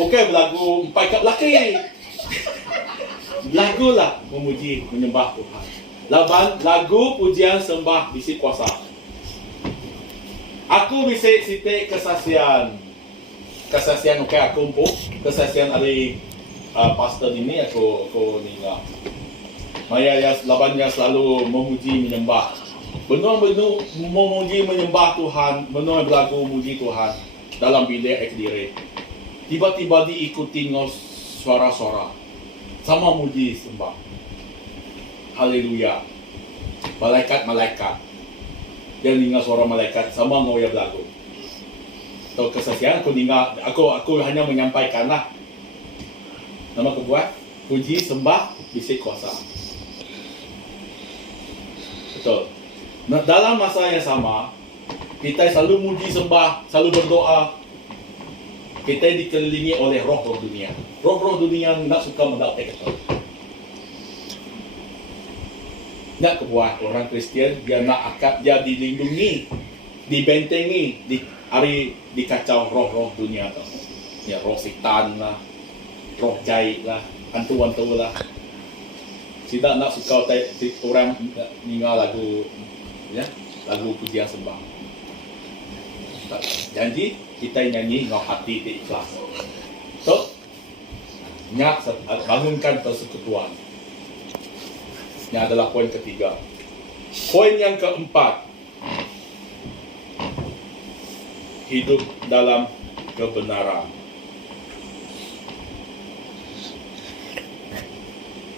bukan berlagu empai kat belakang. Lagulah memuji menyembah Tuhan. Lagu pujian sembah bisi kuasa. Aku bisa sitik kesaksian okey, aku empuk kesaksian hari pastor ini aku ninggal. Maya ya labannya selalu memuji menyembah. Benar-benar memuji menyembah Tuhan, benar berlagu memuji Tuhan dalam bilik diri. Tiba-tiba diikuti dengan suara-suara. Sama muji sembah. Haleluya. Malaikat-malaikat. Dan dengar suara malaikat sama ngoyak berlagu. Atau kesaksian aku hanya menyampaikanlah. Nama aku buat puji sembah bisik kuasa. Betul. Dalam masa yang sama, Kita selalu muji sembah, selalu berdoa. Kita dikelilingi oleh roh-roh dunia. Roh-roh dunia tidak suka mendapat kita. Tidak kebuat orang Kristian, dia nak akad, dia dilindungi, dibentengi, dikacau roh-roh dunia tu. Ya, roh setan lah, roh jahit lah, hantu-hantu lah. Tidak nak suka orang dengar lagu, ya, lagu pujian sembah. Janji kita nyanyi dengan hati ikhlas. So, bangunkan persekutuan. Ini adalah poin ketiga. Poin yang keempat, hidup dalam kebenaran.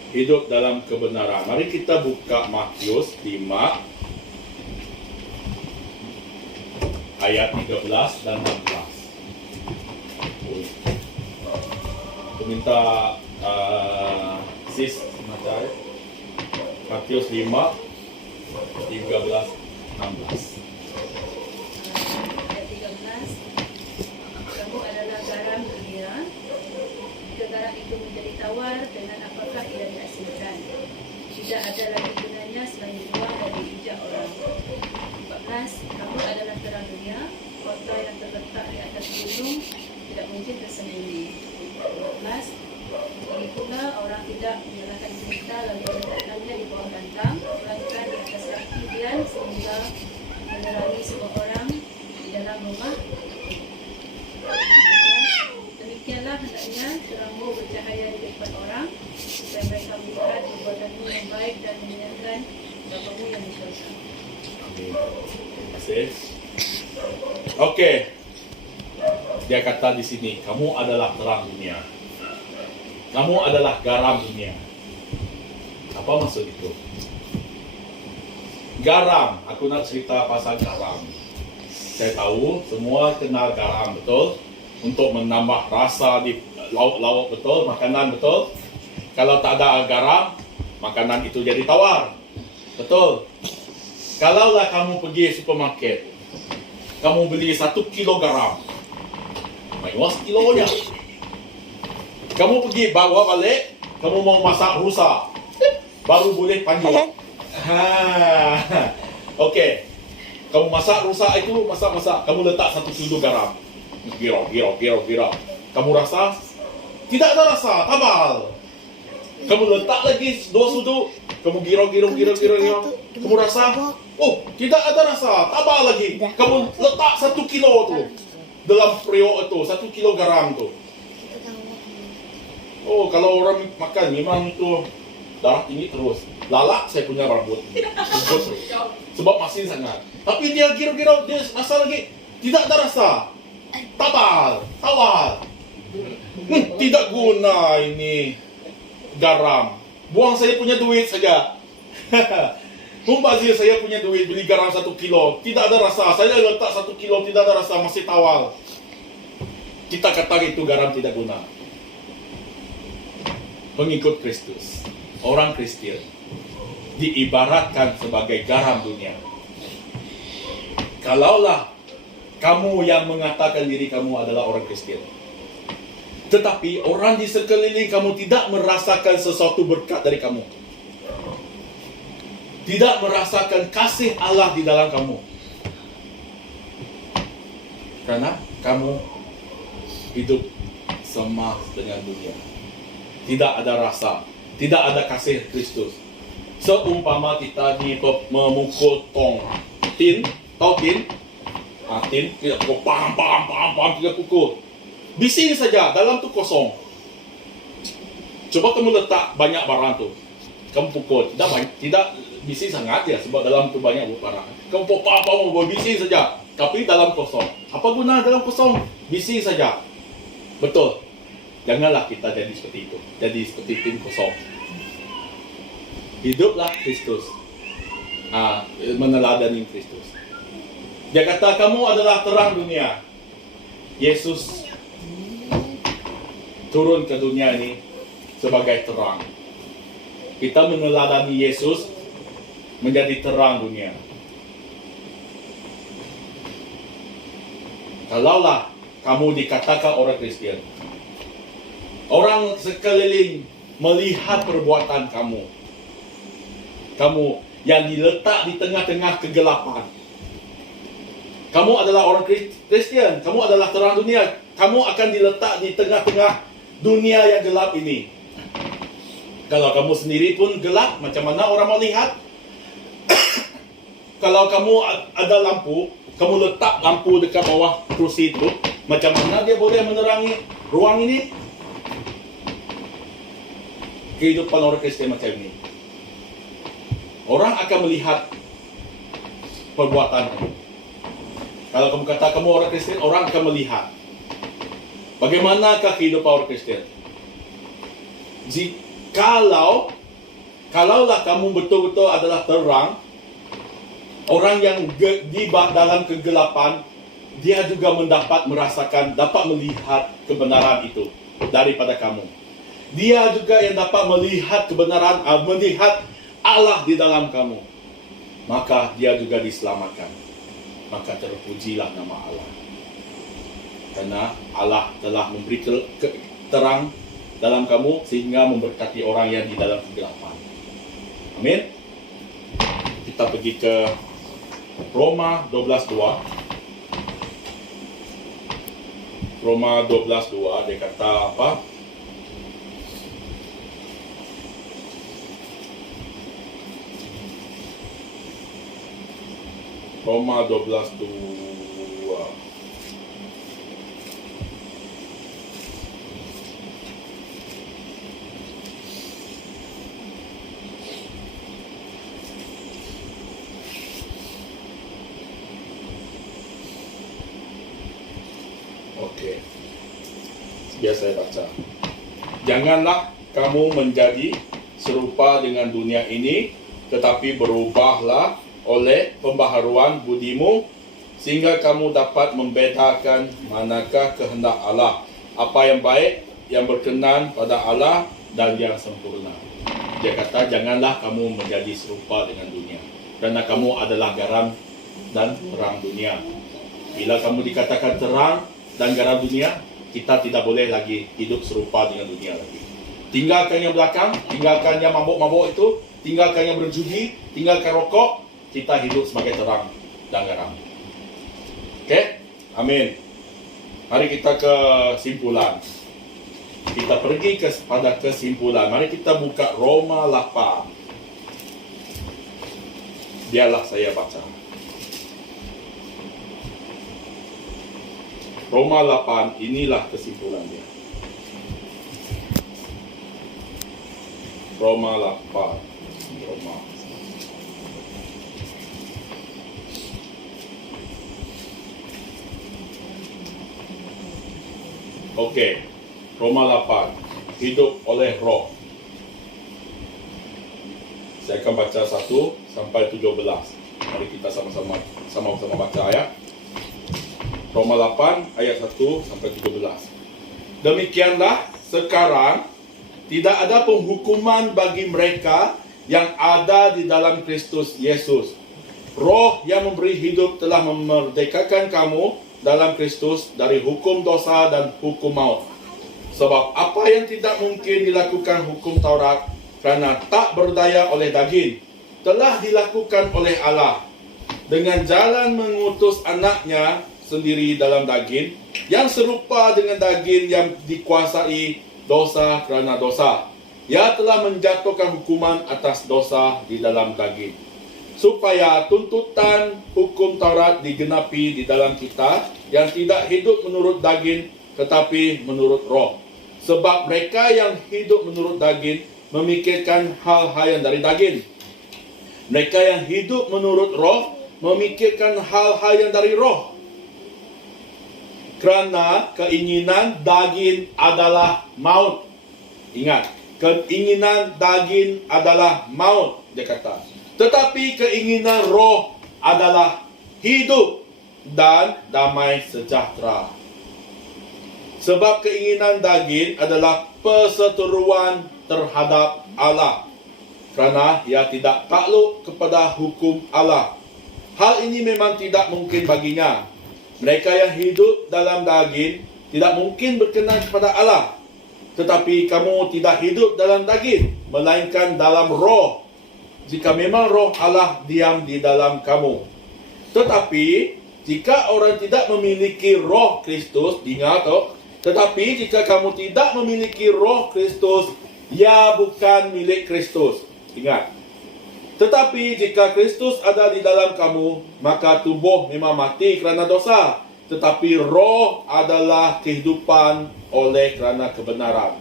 Hidup dalam kebenaran. Mari kita buka Matius 5 ayat 13 dan 14. Aku minta sis macam Matius 5 13 16. Ayat 13, kamu adalah garam dunia. Jika garam itu menjadi tawar, dengan apakah ia dihasilkan? Tidak ada lagi gunanya selain dibuang dan diinjak orang. 14, kamu adalah terang dunia. Kota yang terletak di atas gunung tidak mungkin tersembunyi. 15, begini pula orang tidak menyalakan cerita lalu meletakkannya di bawah rantang, melainkan di atas kaki dian sehingga menerangi semua orang di dalam rumah. Demikianlah hendaknya terangmu bercahaya di depan orang, supaya mereka melihat perbuatanmu yang baik dan menyenangkan Bapamu yang di surga. Amin. Terima kasih. Okey. Dia kata di sini, kamu adalah terang dunia. Kamu adalah garam dunia. Apa maksud itu? Garam, aku nak cerita pasal garam. Saya tahu semua kenal garam, betul? Untuk menambah rasa di lauk-lauk, betul? Makanan, betul? Kalau tak ada garam, makanan itu jadi tawar. Betul? Kalaulah kamu pergi supermarket, kamu beli 1 kilo garam, mewah kilonya. Kamu pergi bawa balik, kamu mau masak rusa, baru boleh panggil. Okey. Kamu masak rusa itu, masak. Kamu letak 1 kilo garam. Gira. Kamu rasa? Tidak ada rasa, tabal. Kamu letak lagi 2 sudut. Kamu gira. Kamu rasa? Oh, tidak ada rasa, tabal lagi. Kamu letak 1 kilo tu dalam periuk itu, 1 kilo garam tu. Oh, kalau orang makan memang itu darah tinggi terus. Lalak saya punya rambut. Rambut terus. Sebab masin sangat. Tapi dia gira, dia rasa lagi. Tidak ada rasa. Tabal, tawar. Tidak guna ini garam. Buang saya punya duit saja. Mumbazir saya punya duit beli garam 1 kilo. Tidak ada rasa. Saya letak 1 kilo, tidak ada rasa, masih tawar. Kita kata itu garam tidak guna. Pengikut Kristus, orang Kristen diibaratkan sebagai garam dunia. Kalaulah kamu yang mengatakan diri kamu adalah orang Kristen, tetapi orang di sekeliling kamu tidak merasakan sesuatu berkat dari kamu, tidak merasakan kasih Allah di dalam kamu, karena kamu hidup sama dengan dunia. Tidak ada rasa, tidak ada kasih Kristus. Seumpama kita memukul tong, tin, tahu tin? Tin, kita pukul, pam, kita pukul. Bising saja, dalam tu kosong. Coba kamu letak banyak barang tu, kamu pukul, tidak bising sangat ya, sebab dalam tu banyak barang. Kamu pukul, pam, bising saja, tapi dalam kosong. Apa guna dalam kosong? Bising saja. Betul. Janganlah kita jadi seperti itu. Jadi seperti tim kosong. Hiduplah Kristus. Meneladani Kristus. Dia kata kamu adalah terang dunia. Yesus turun ke dunia ini sebagai terang. Kita meneladani Yesus menjadi terang dunia. Kalaulah kamu dikatakan orang Kristian, orang sekeliling melihat perbuatan kamu, kamu yang diletak di tengah-tengah kegelapan. Kamu adalah orang Kristian, kamu adalah terang dunia. Kamu akan diletak di tengah-tengah dunia yang gelap ini. Kalau kamu sendiri pun gelap, macam mana orang mau lihat? Kalau kamu ada lampu, kamu letak lampu dekat bawah kerusi itu, macam mana dia boleh menerangi ruang ini? Kehidupan orang Kristian macam ini. Orang akan melihat perbuatan kamu. Kalau kamu kata kamu orang Kristian, orang akan melihat bagaimanakah kehidupan orang Kristian. Kalaulah kamu betul-betul adalah terang, orang yang di dalam kegelapan, dia juga dapat melihat kebenaran itu daripada kamu. Dia juga yang dapat melihat kebenaran, melihat Allah di dalam kamu. Maka dia juga diselamatkan. Maka terpujilah nama Allah. Karena Allah telah memberi terang dalam kamu sehingga memberkati orang yang di dalam kegelapan. Amin. Kita pergi ke Roma 12:2. Roma 12:2 dia kata apa? Roma 12:2. Okey. Biar saya baca. Janganlah kamu menjadi serupa dengan dunia ini, tetapi berubahlah oleh pembaharuan budimu, sehingga kamu dapat membedakan manakah kehendak Allah, apa yang baik, yang berkenan pada Allah dan yang sempurna. Dia kata janganlah kamu menjadi serupa dengan dunia, kerana kamu adalah garam dan terang dunia. Bila kamu dikatakan terang dan garam dunia, kita tidak boleh lagi hidup serupa dengan dunia lagi. Tinggalkan yang belakang, tinggalkan yang mabuk-mabuk itu, tinggalkan yang berjudi, tinggalkan rokok. Kita hidup sebagai terang dan garam. Okey? Amin. Mari kita ke kesimpulan. Kita pergi pada kesimpulan. Mari kita buka Roma 8. Biarlah saya baca. Roma 8, inilah kesimpulan dia. Roma 8. Roma. Okey. Roma 8. Hidup oleh roh. Saya akan baca 1 sampai 17. Mari kita sama-sama baca ayat. Roma 8 ayat 1 sampai 17. Demikianlah sekarang tidak ada penghukuman bagi mereka yang ada di dalam Kristus Yesus. Roh yang memberi hidup telah memerdekakan kamu dalam Kristus dari hukum dosa dan hukum maut. Sebab apa yang tidak mungkin dilakukan hukum Taurat kerana tak berdaya oleh daging, telah dilakukan oleh Allah dengan jalan mengutus anaknya sendiri dalam daging, yang serupa dengan daging yang dikuasai dosa kerana dosa. Ia telah menjatuhkan hukuman atas dosa di dalam daging, supaya tuntutan hukum Taurat digenapi di dalam kita yang tidak hidup menurut daging tetapi menurut roh. Sebab mereka yang hidup menurut daging memikirkan hal-hal yang dari daging. Mereka yang hidup menurut roh memikirkan hal-hal yang dari roh. Kerana keinginan daging adalah maut. Ingat, keinginan daging adalah maut, dia kata. Tetapi keinginan roh adalah hidup dan damai sejahtera. Sebab keinginan daging adalah perseteruan terhadap Allah, kerana ia tidak takluk kepada hukum Allah. Hal ini memang tidak mungkin baginya. Mereka yang hidup dalam daging tidak mungkin berkenan kepada Allah. Tetapi kamu tidak hidup dalam daging, melainkan dalam roh. Jika memang roh Allah diam di dalam kamu. Tetapi jika orang tidak memiliki roh Kristus, ingat tetapi jika kamu tidak memiliki roh Kristus, ia bukan milik Kristus. Ingat. Tetapi jika Kristus ada di dalam kamu, maka tubuh memang mati kerana dosa, tetapi roh adalah kehidupan oleh kerana kebenaran.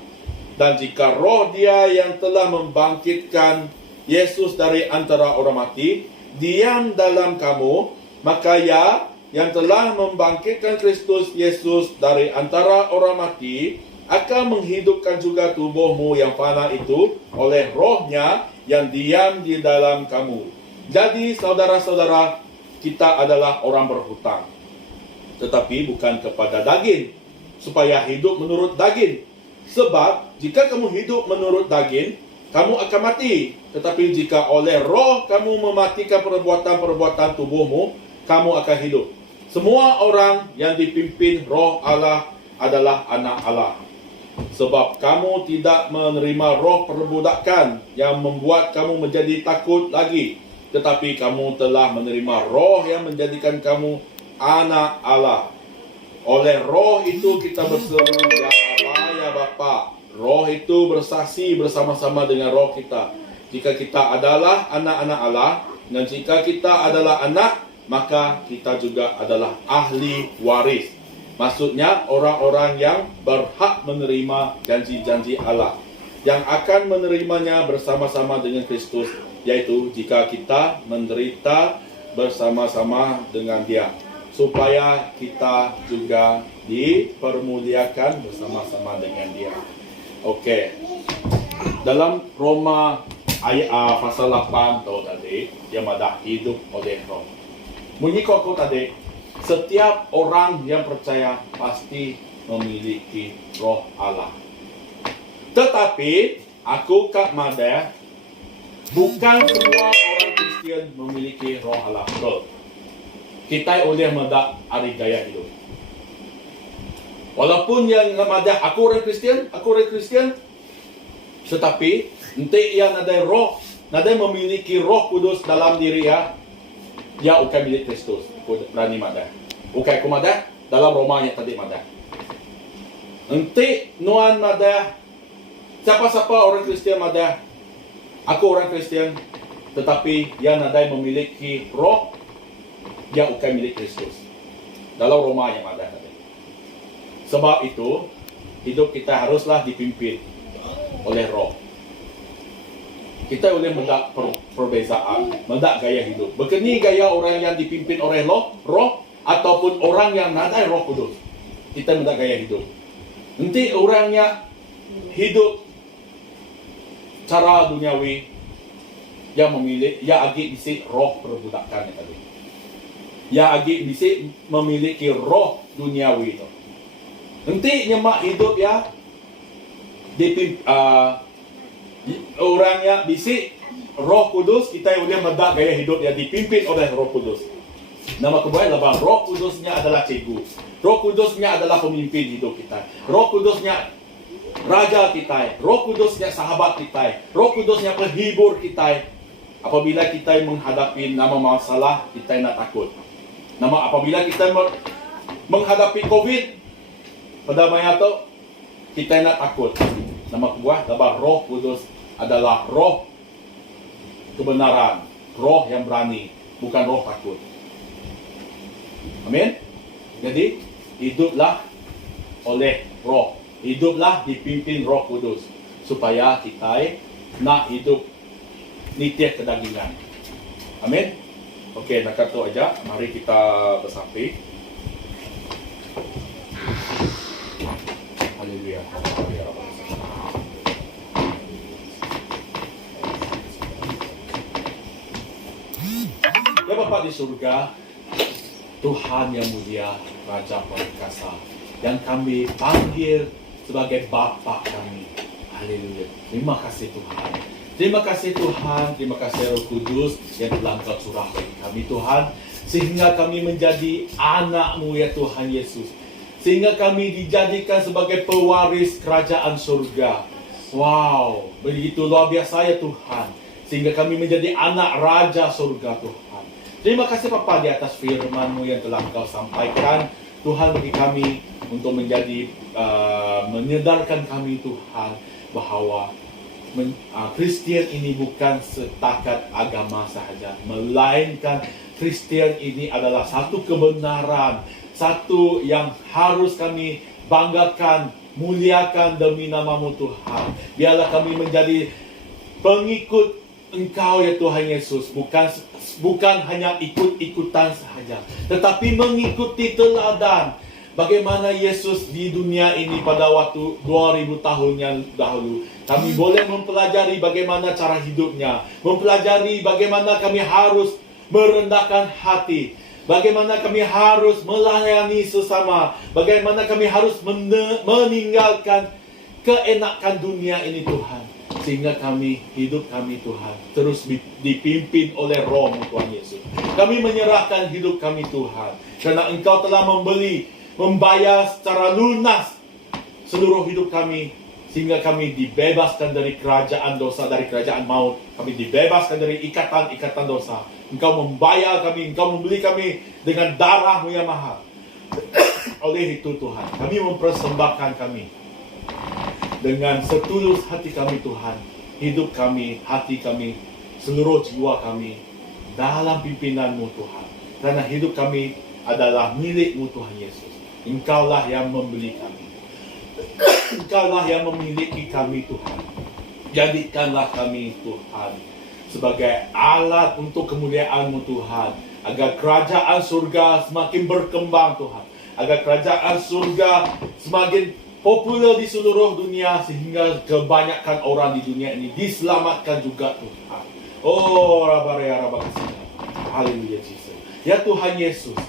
Dan jika roh dia yang telah membangkitkan Yesus dari antara orang mati diam dalam kamu, maka ia yang telah membangkitkan Kristus Yesus dari antara orang mati akan menghidupkan juga tubuhmu yang fana itu oleh rohnya yang diam di dalam kamu. Jadi saudara-saudara, kita adalah orang berhutang, tetapi bukan kepada daging, supaya hidup menurut daging. Sebab jika kamu hidup menurut daging, kamu akan mati. Tetapi jika oleh roh kamu mematikan perbuatan-perbuatan tubuhmu, kamu akan hidup. Semua orang yang dipimpin roh Allah adalah anak Allah. Sebab kamu tidak menerima roh perbudakan yang membuat kamu menjadi takut lagi, tetapi kamu telah menerima roh yang menjadikan kamu anak Allah. Oleh roh itu kita berseru, ya Aba, ya Bapa. Roh itu bersaksi bersama-sama dengan roh kita. Jika kita adalah anak-anak Allah, dan jika kita adalah anak, maka kita juga adalah ahli waris. Maksudnya orang-orang yang berhak menerima janji-janji Allah, yang akan menerimanya bersama-sama dengan Kristus, yaitu jika kita menderita bersama-sama dengan Dia, supaya kita juga dipermuliakan bersama-sama dengan Dia. Okey. Dalam Roma ayat pasal 8 tahu tadi, yang ada hidup oleh roh. Bunyi kok tadi, setiap orang yang percaya pasti memiliki roh Allah. Tetapi aku Kak Mada, bukan semua orang Kristian memiliki roh Allah. Betul. Kita oleh mendak hari gaya hidup. Walaupun yang Mada, aku orang Kristian, tetapi nanti yang ada roh, ada memiliki roh kudus dalam diri dia bukan milik Kristus. Berani Mada. Bukan aku Mada, dalam Roma yang tadi Mada. Nanti Nuan Mada, siapa-siapa orang Kristian Mada, aku orang Kristian, tetapi yang ada memiliki roh, dia bukan milik Kristus. Dalam Roma yang Mada tadi. Sebab itu, hidup kita haruslah dipimpin oleh roh. Kita boleh mendak perbezaan, mendak gaya hidup. Begini gaya orang yang dipimpin oleh roh, ataupun orang yang nadai roh kudus. Kita mendak gaya hidup. Nanti orangnya hidup cara duniawi, yang memilih, ya agi bisik roh perbudakan tadi. Ya agi bisik memiliki roh duniawi itu. Nanti nyemak hidup ya, orangnya bisik roh kudus, kita boleh mendak gaya hidup yang dipimpin oleh roh kudus. Nama kebaik adalah roh kudusnya adalah cikgu. Roh kudusnya adalah pemimpin hidup kita. Roh kudusnya raja kita. Roh kudusnya sahabat kita. Roh kudusnya penghibur kita. Apabila kita menghadapi nama masalah, kita nak takut. Apabila kita menghadapi COVID, pada mayato, kita nak takut. Nama kebuah adalah roh kudus adalah roh kebenaran, roh yang berani, bukan roh takut. Amin. Jadi hiduplah oleh roh, hiduplah dipimpin roh kudus, supaya kita nak hidup nitia kedagingan. Amin. Okey, nak kata aja, mari kita bersaksi. Haleluya. Ya Bapa di surga, Tuhan yang mulia, Raja Perkasa, yang kami panggil sebagai Bapa kami. Haleluya. Terima kasih Tuhan. Terima kasih Tuhan, terima kasih Roh Kudus yang telah Engkau curah bagi kami Tuhan. sehingga kami menjadi anak-Mu ya Tuhan Yesus. Sehingga kami dijadikan sebagai pewaris kerajaan surga. Wow, begitu luar biasa ya Tuhan. Sehingga kami menjadi anak raja surga Tuhan. Terima kasih Bapa di atas firman-Mu yang telah Engkau sampaikan. Tuhan bagi kami untuk menjadi menyedarkan kami Tuhan bahwa Kristen ini bukan setakat agama sahaja, melainkan Kristen ini adalah satu kebenaran, satu yang harus kami banggakan, muliakan demi nama-Mu Tuhan. Biarlah kami menjadi pengikut Engkau ya Tuhan Yesus, bukan hanya ikut-ikutan sahaja, tetapi mengikuti teladan bagaimana Yesus di dunia ini pada waktu 2000 tahun yang dahulu. Kami boleh mempelajari bagaimana cara hidupnya, mempelajari bagaimana kami harus merendahkan hati, bagaimana kami harus melayani sesama, bagaimana kami harus meninggalkan keenakan dunia ini Tuhan. Sehingga hidup kami Tuhan terus dipimpin oleh Roh Tuhan Yesus. Kami menyerahkan hidup kami Tuhan, karena Engkau telah membayar secara lunas seluruh hidup kami, sehingga kami dibebaskan dari kerajaan dosa, dari kerajaan maut. Kami dibebaskan dari ikatan-ikatan dosa. Engkau membayar kami, Engkau membeli kami dengan darah-Mu yang mahal. Oleh itu Tuhan, kami mempersembahkan kami dengan setulus hati kami Tuhan, hidup kami, hati kami, seluruh jiwa kami dalam pimpinan-Mu Tuhan. Karena hidup kami adalah milik-Mu Tuhan Yesus. Engkaulah yang membeli kami. Engkaulah yang memiliki kami Tuhan. Jadikanlah kami Tuhan sebagai alat untuk kemuliaan-Mu Tuhan, agar kerajaan surga semakin berkembang Tuhan, agar kerajaan surga semakin populer di seluruh dunia, sehingga kebanyakan orang di dunia ini diselamatkan juga Tuhan. Oh, Rabarea Rabakasih. Haleluya Yesus. Ya Tuhan Yesus,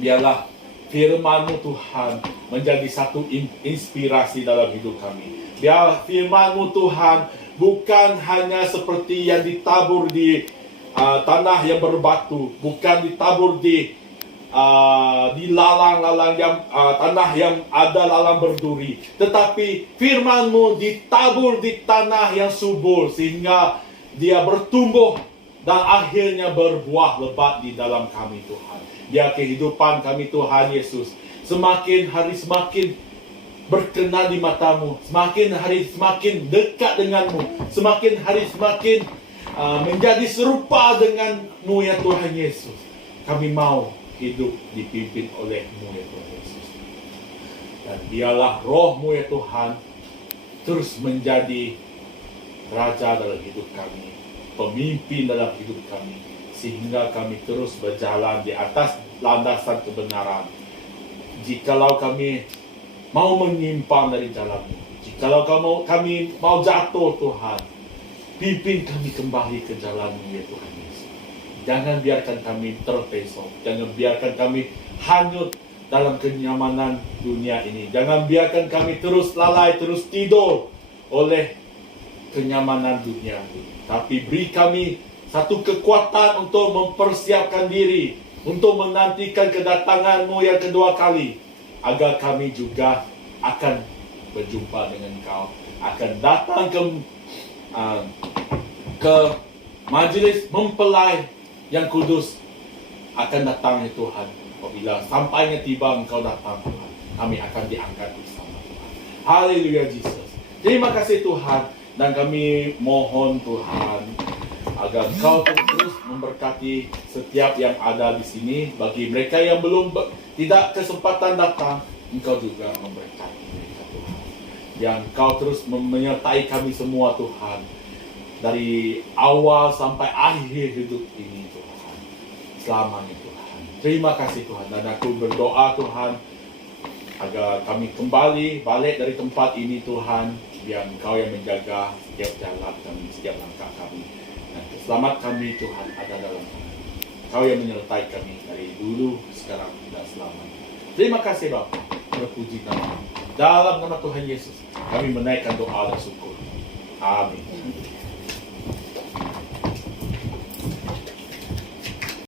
biarlah firman-Mu Tuhan menjadi satu inspirasi dalam hidup kami. Biar firman-Mu Tuhan bukan hanya seperti yang ditabur di tanah yang berbatu, bukan ditabur di lalang-lalang yang tanah yang ada lalang berduri, tetapi firman-Mu ditabur di tanah yang subur, sehingga dia bertumbuh dan akhirnya berbuah lebat di dalam kami Tuhan. Biar kehidupan kami Tuhan Yesus semakin hari semakin berkenan di mata-Mu, semakin hari semakin dekat dengan-Mu, semakin hari semakin menjadi serupa dengan-Mu ya Tuhan Yesus. Kami mau hidup dipimpin oleh-Mu ya Tuhan Yesus. Dan biarlah Roh-Mu ya Tuhan terus menjadi Raja dalam hidup kami, pemimpin dalam hidup kami, sehingga kami terus berjalan di atas landasan kebenaran. Jikalau kami mau menyimpang dari jalan-Mu, jikalau kami mau jatuh Tuhan, pimpin kami kembali ke jalan-Mu ya Tuhan Yesus. Jangan biarkan kami terpesong. Jangan biarkan kami hanyut dalam kenyamanan dunia ini. Jangan biarkan kami terus lalai, terus tidur oleh kenyamanan dunia ini. Tapi beri kami satu kekuatan untuk mempersiapkan diri, untuk menantikan kedatangan-Mu yang kedua kali, agar kami juga akan berjumpa dengan Engkau, akan datang ke majelis mempelai yang kudus, akan datang ya Tuhan. Apabila sampainya tiba Engkau datang Tuhan, kami akan diangkat bersama Tuhan. Haleluya Yesus. Terima kasih Tuhan, dan kami mohon Tuhan agar Engkau terus memberkati setiap yang ada di sini. Bagi mereka yang belum tidak kesempatan datang, Engkau juga memberkati mereka Tuhan. Yang Engkau terus menyertai kami semua Tuhan, dari awal sampai akhir hidup ini Tuhan, selamanya Tuhan. Terima kasih Tuhan, dan aku berdoa Tuhan agar kami kembali balik dari tempat ini Tuhan, biar Engkau yang menjaga setiap jalan kami, setiap langkah kami, dan selamat kami Tuhan ada dalam kami. Engkau yang menyertai kami dari dulu, sekarang, dan selamanya. Terima kasih Bapa, terpuji nama. Dalam nama Tuhan Yesus kami menaikkan doa dan syukur. Amin.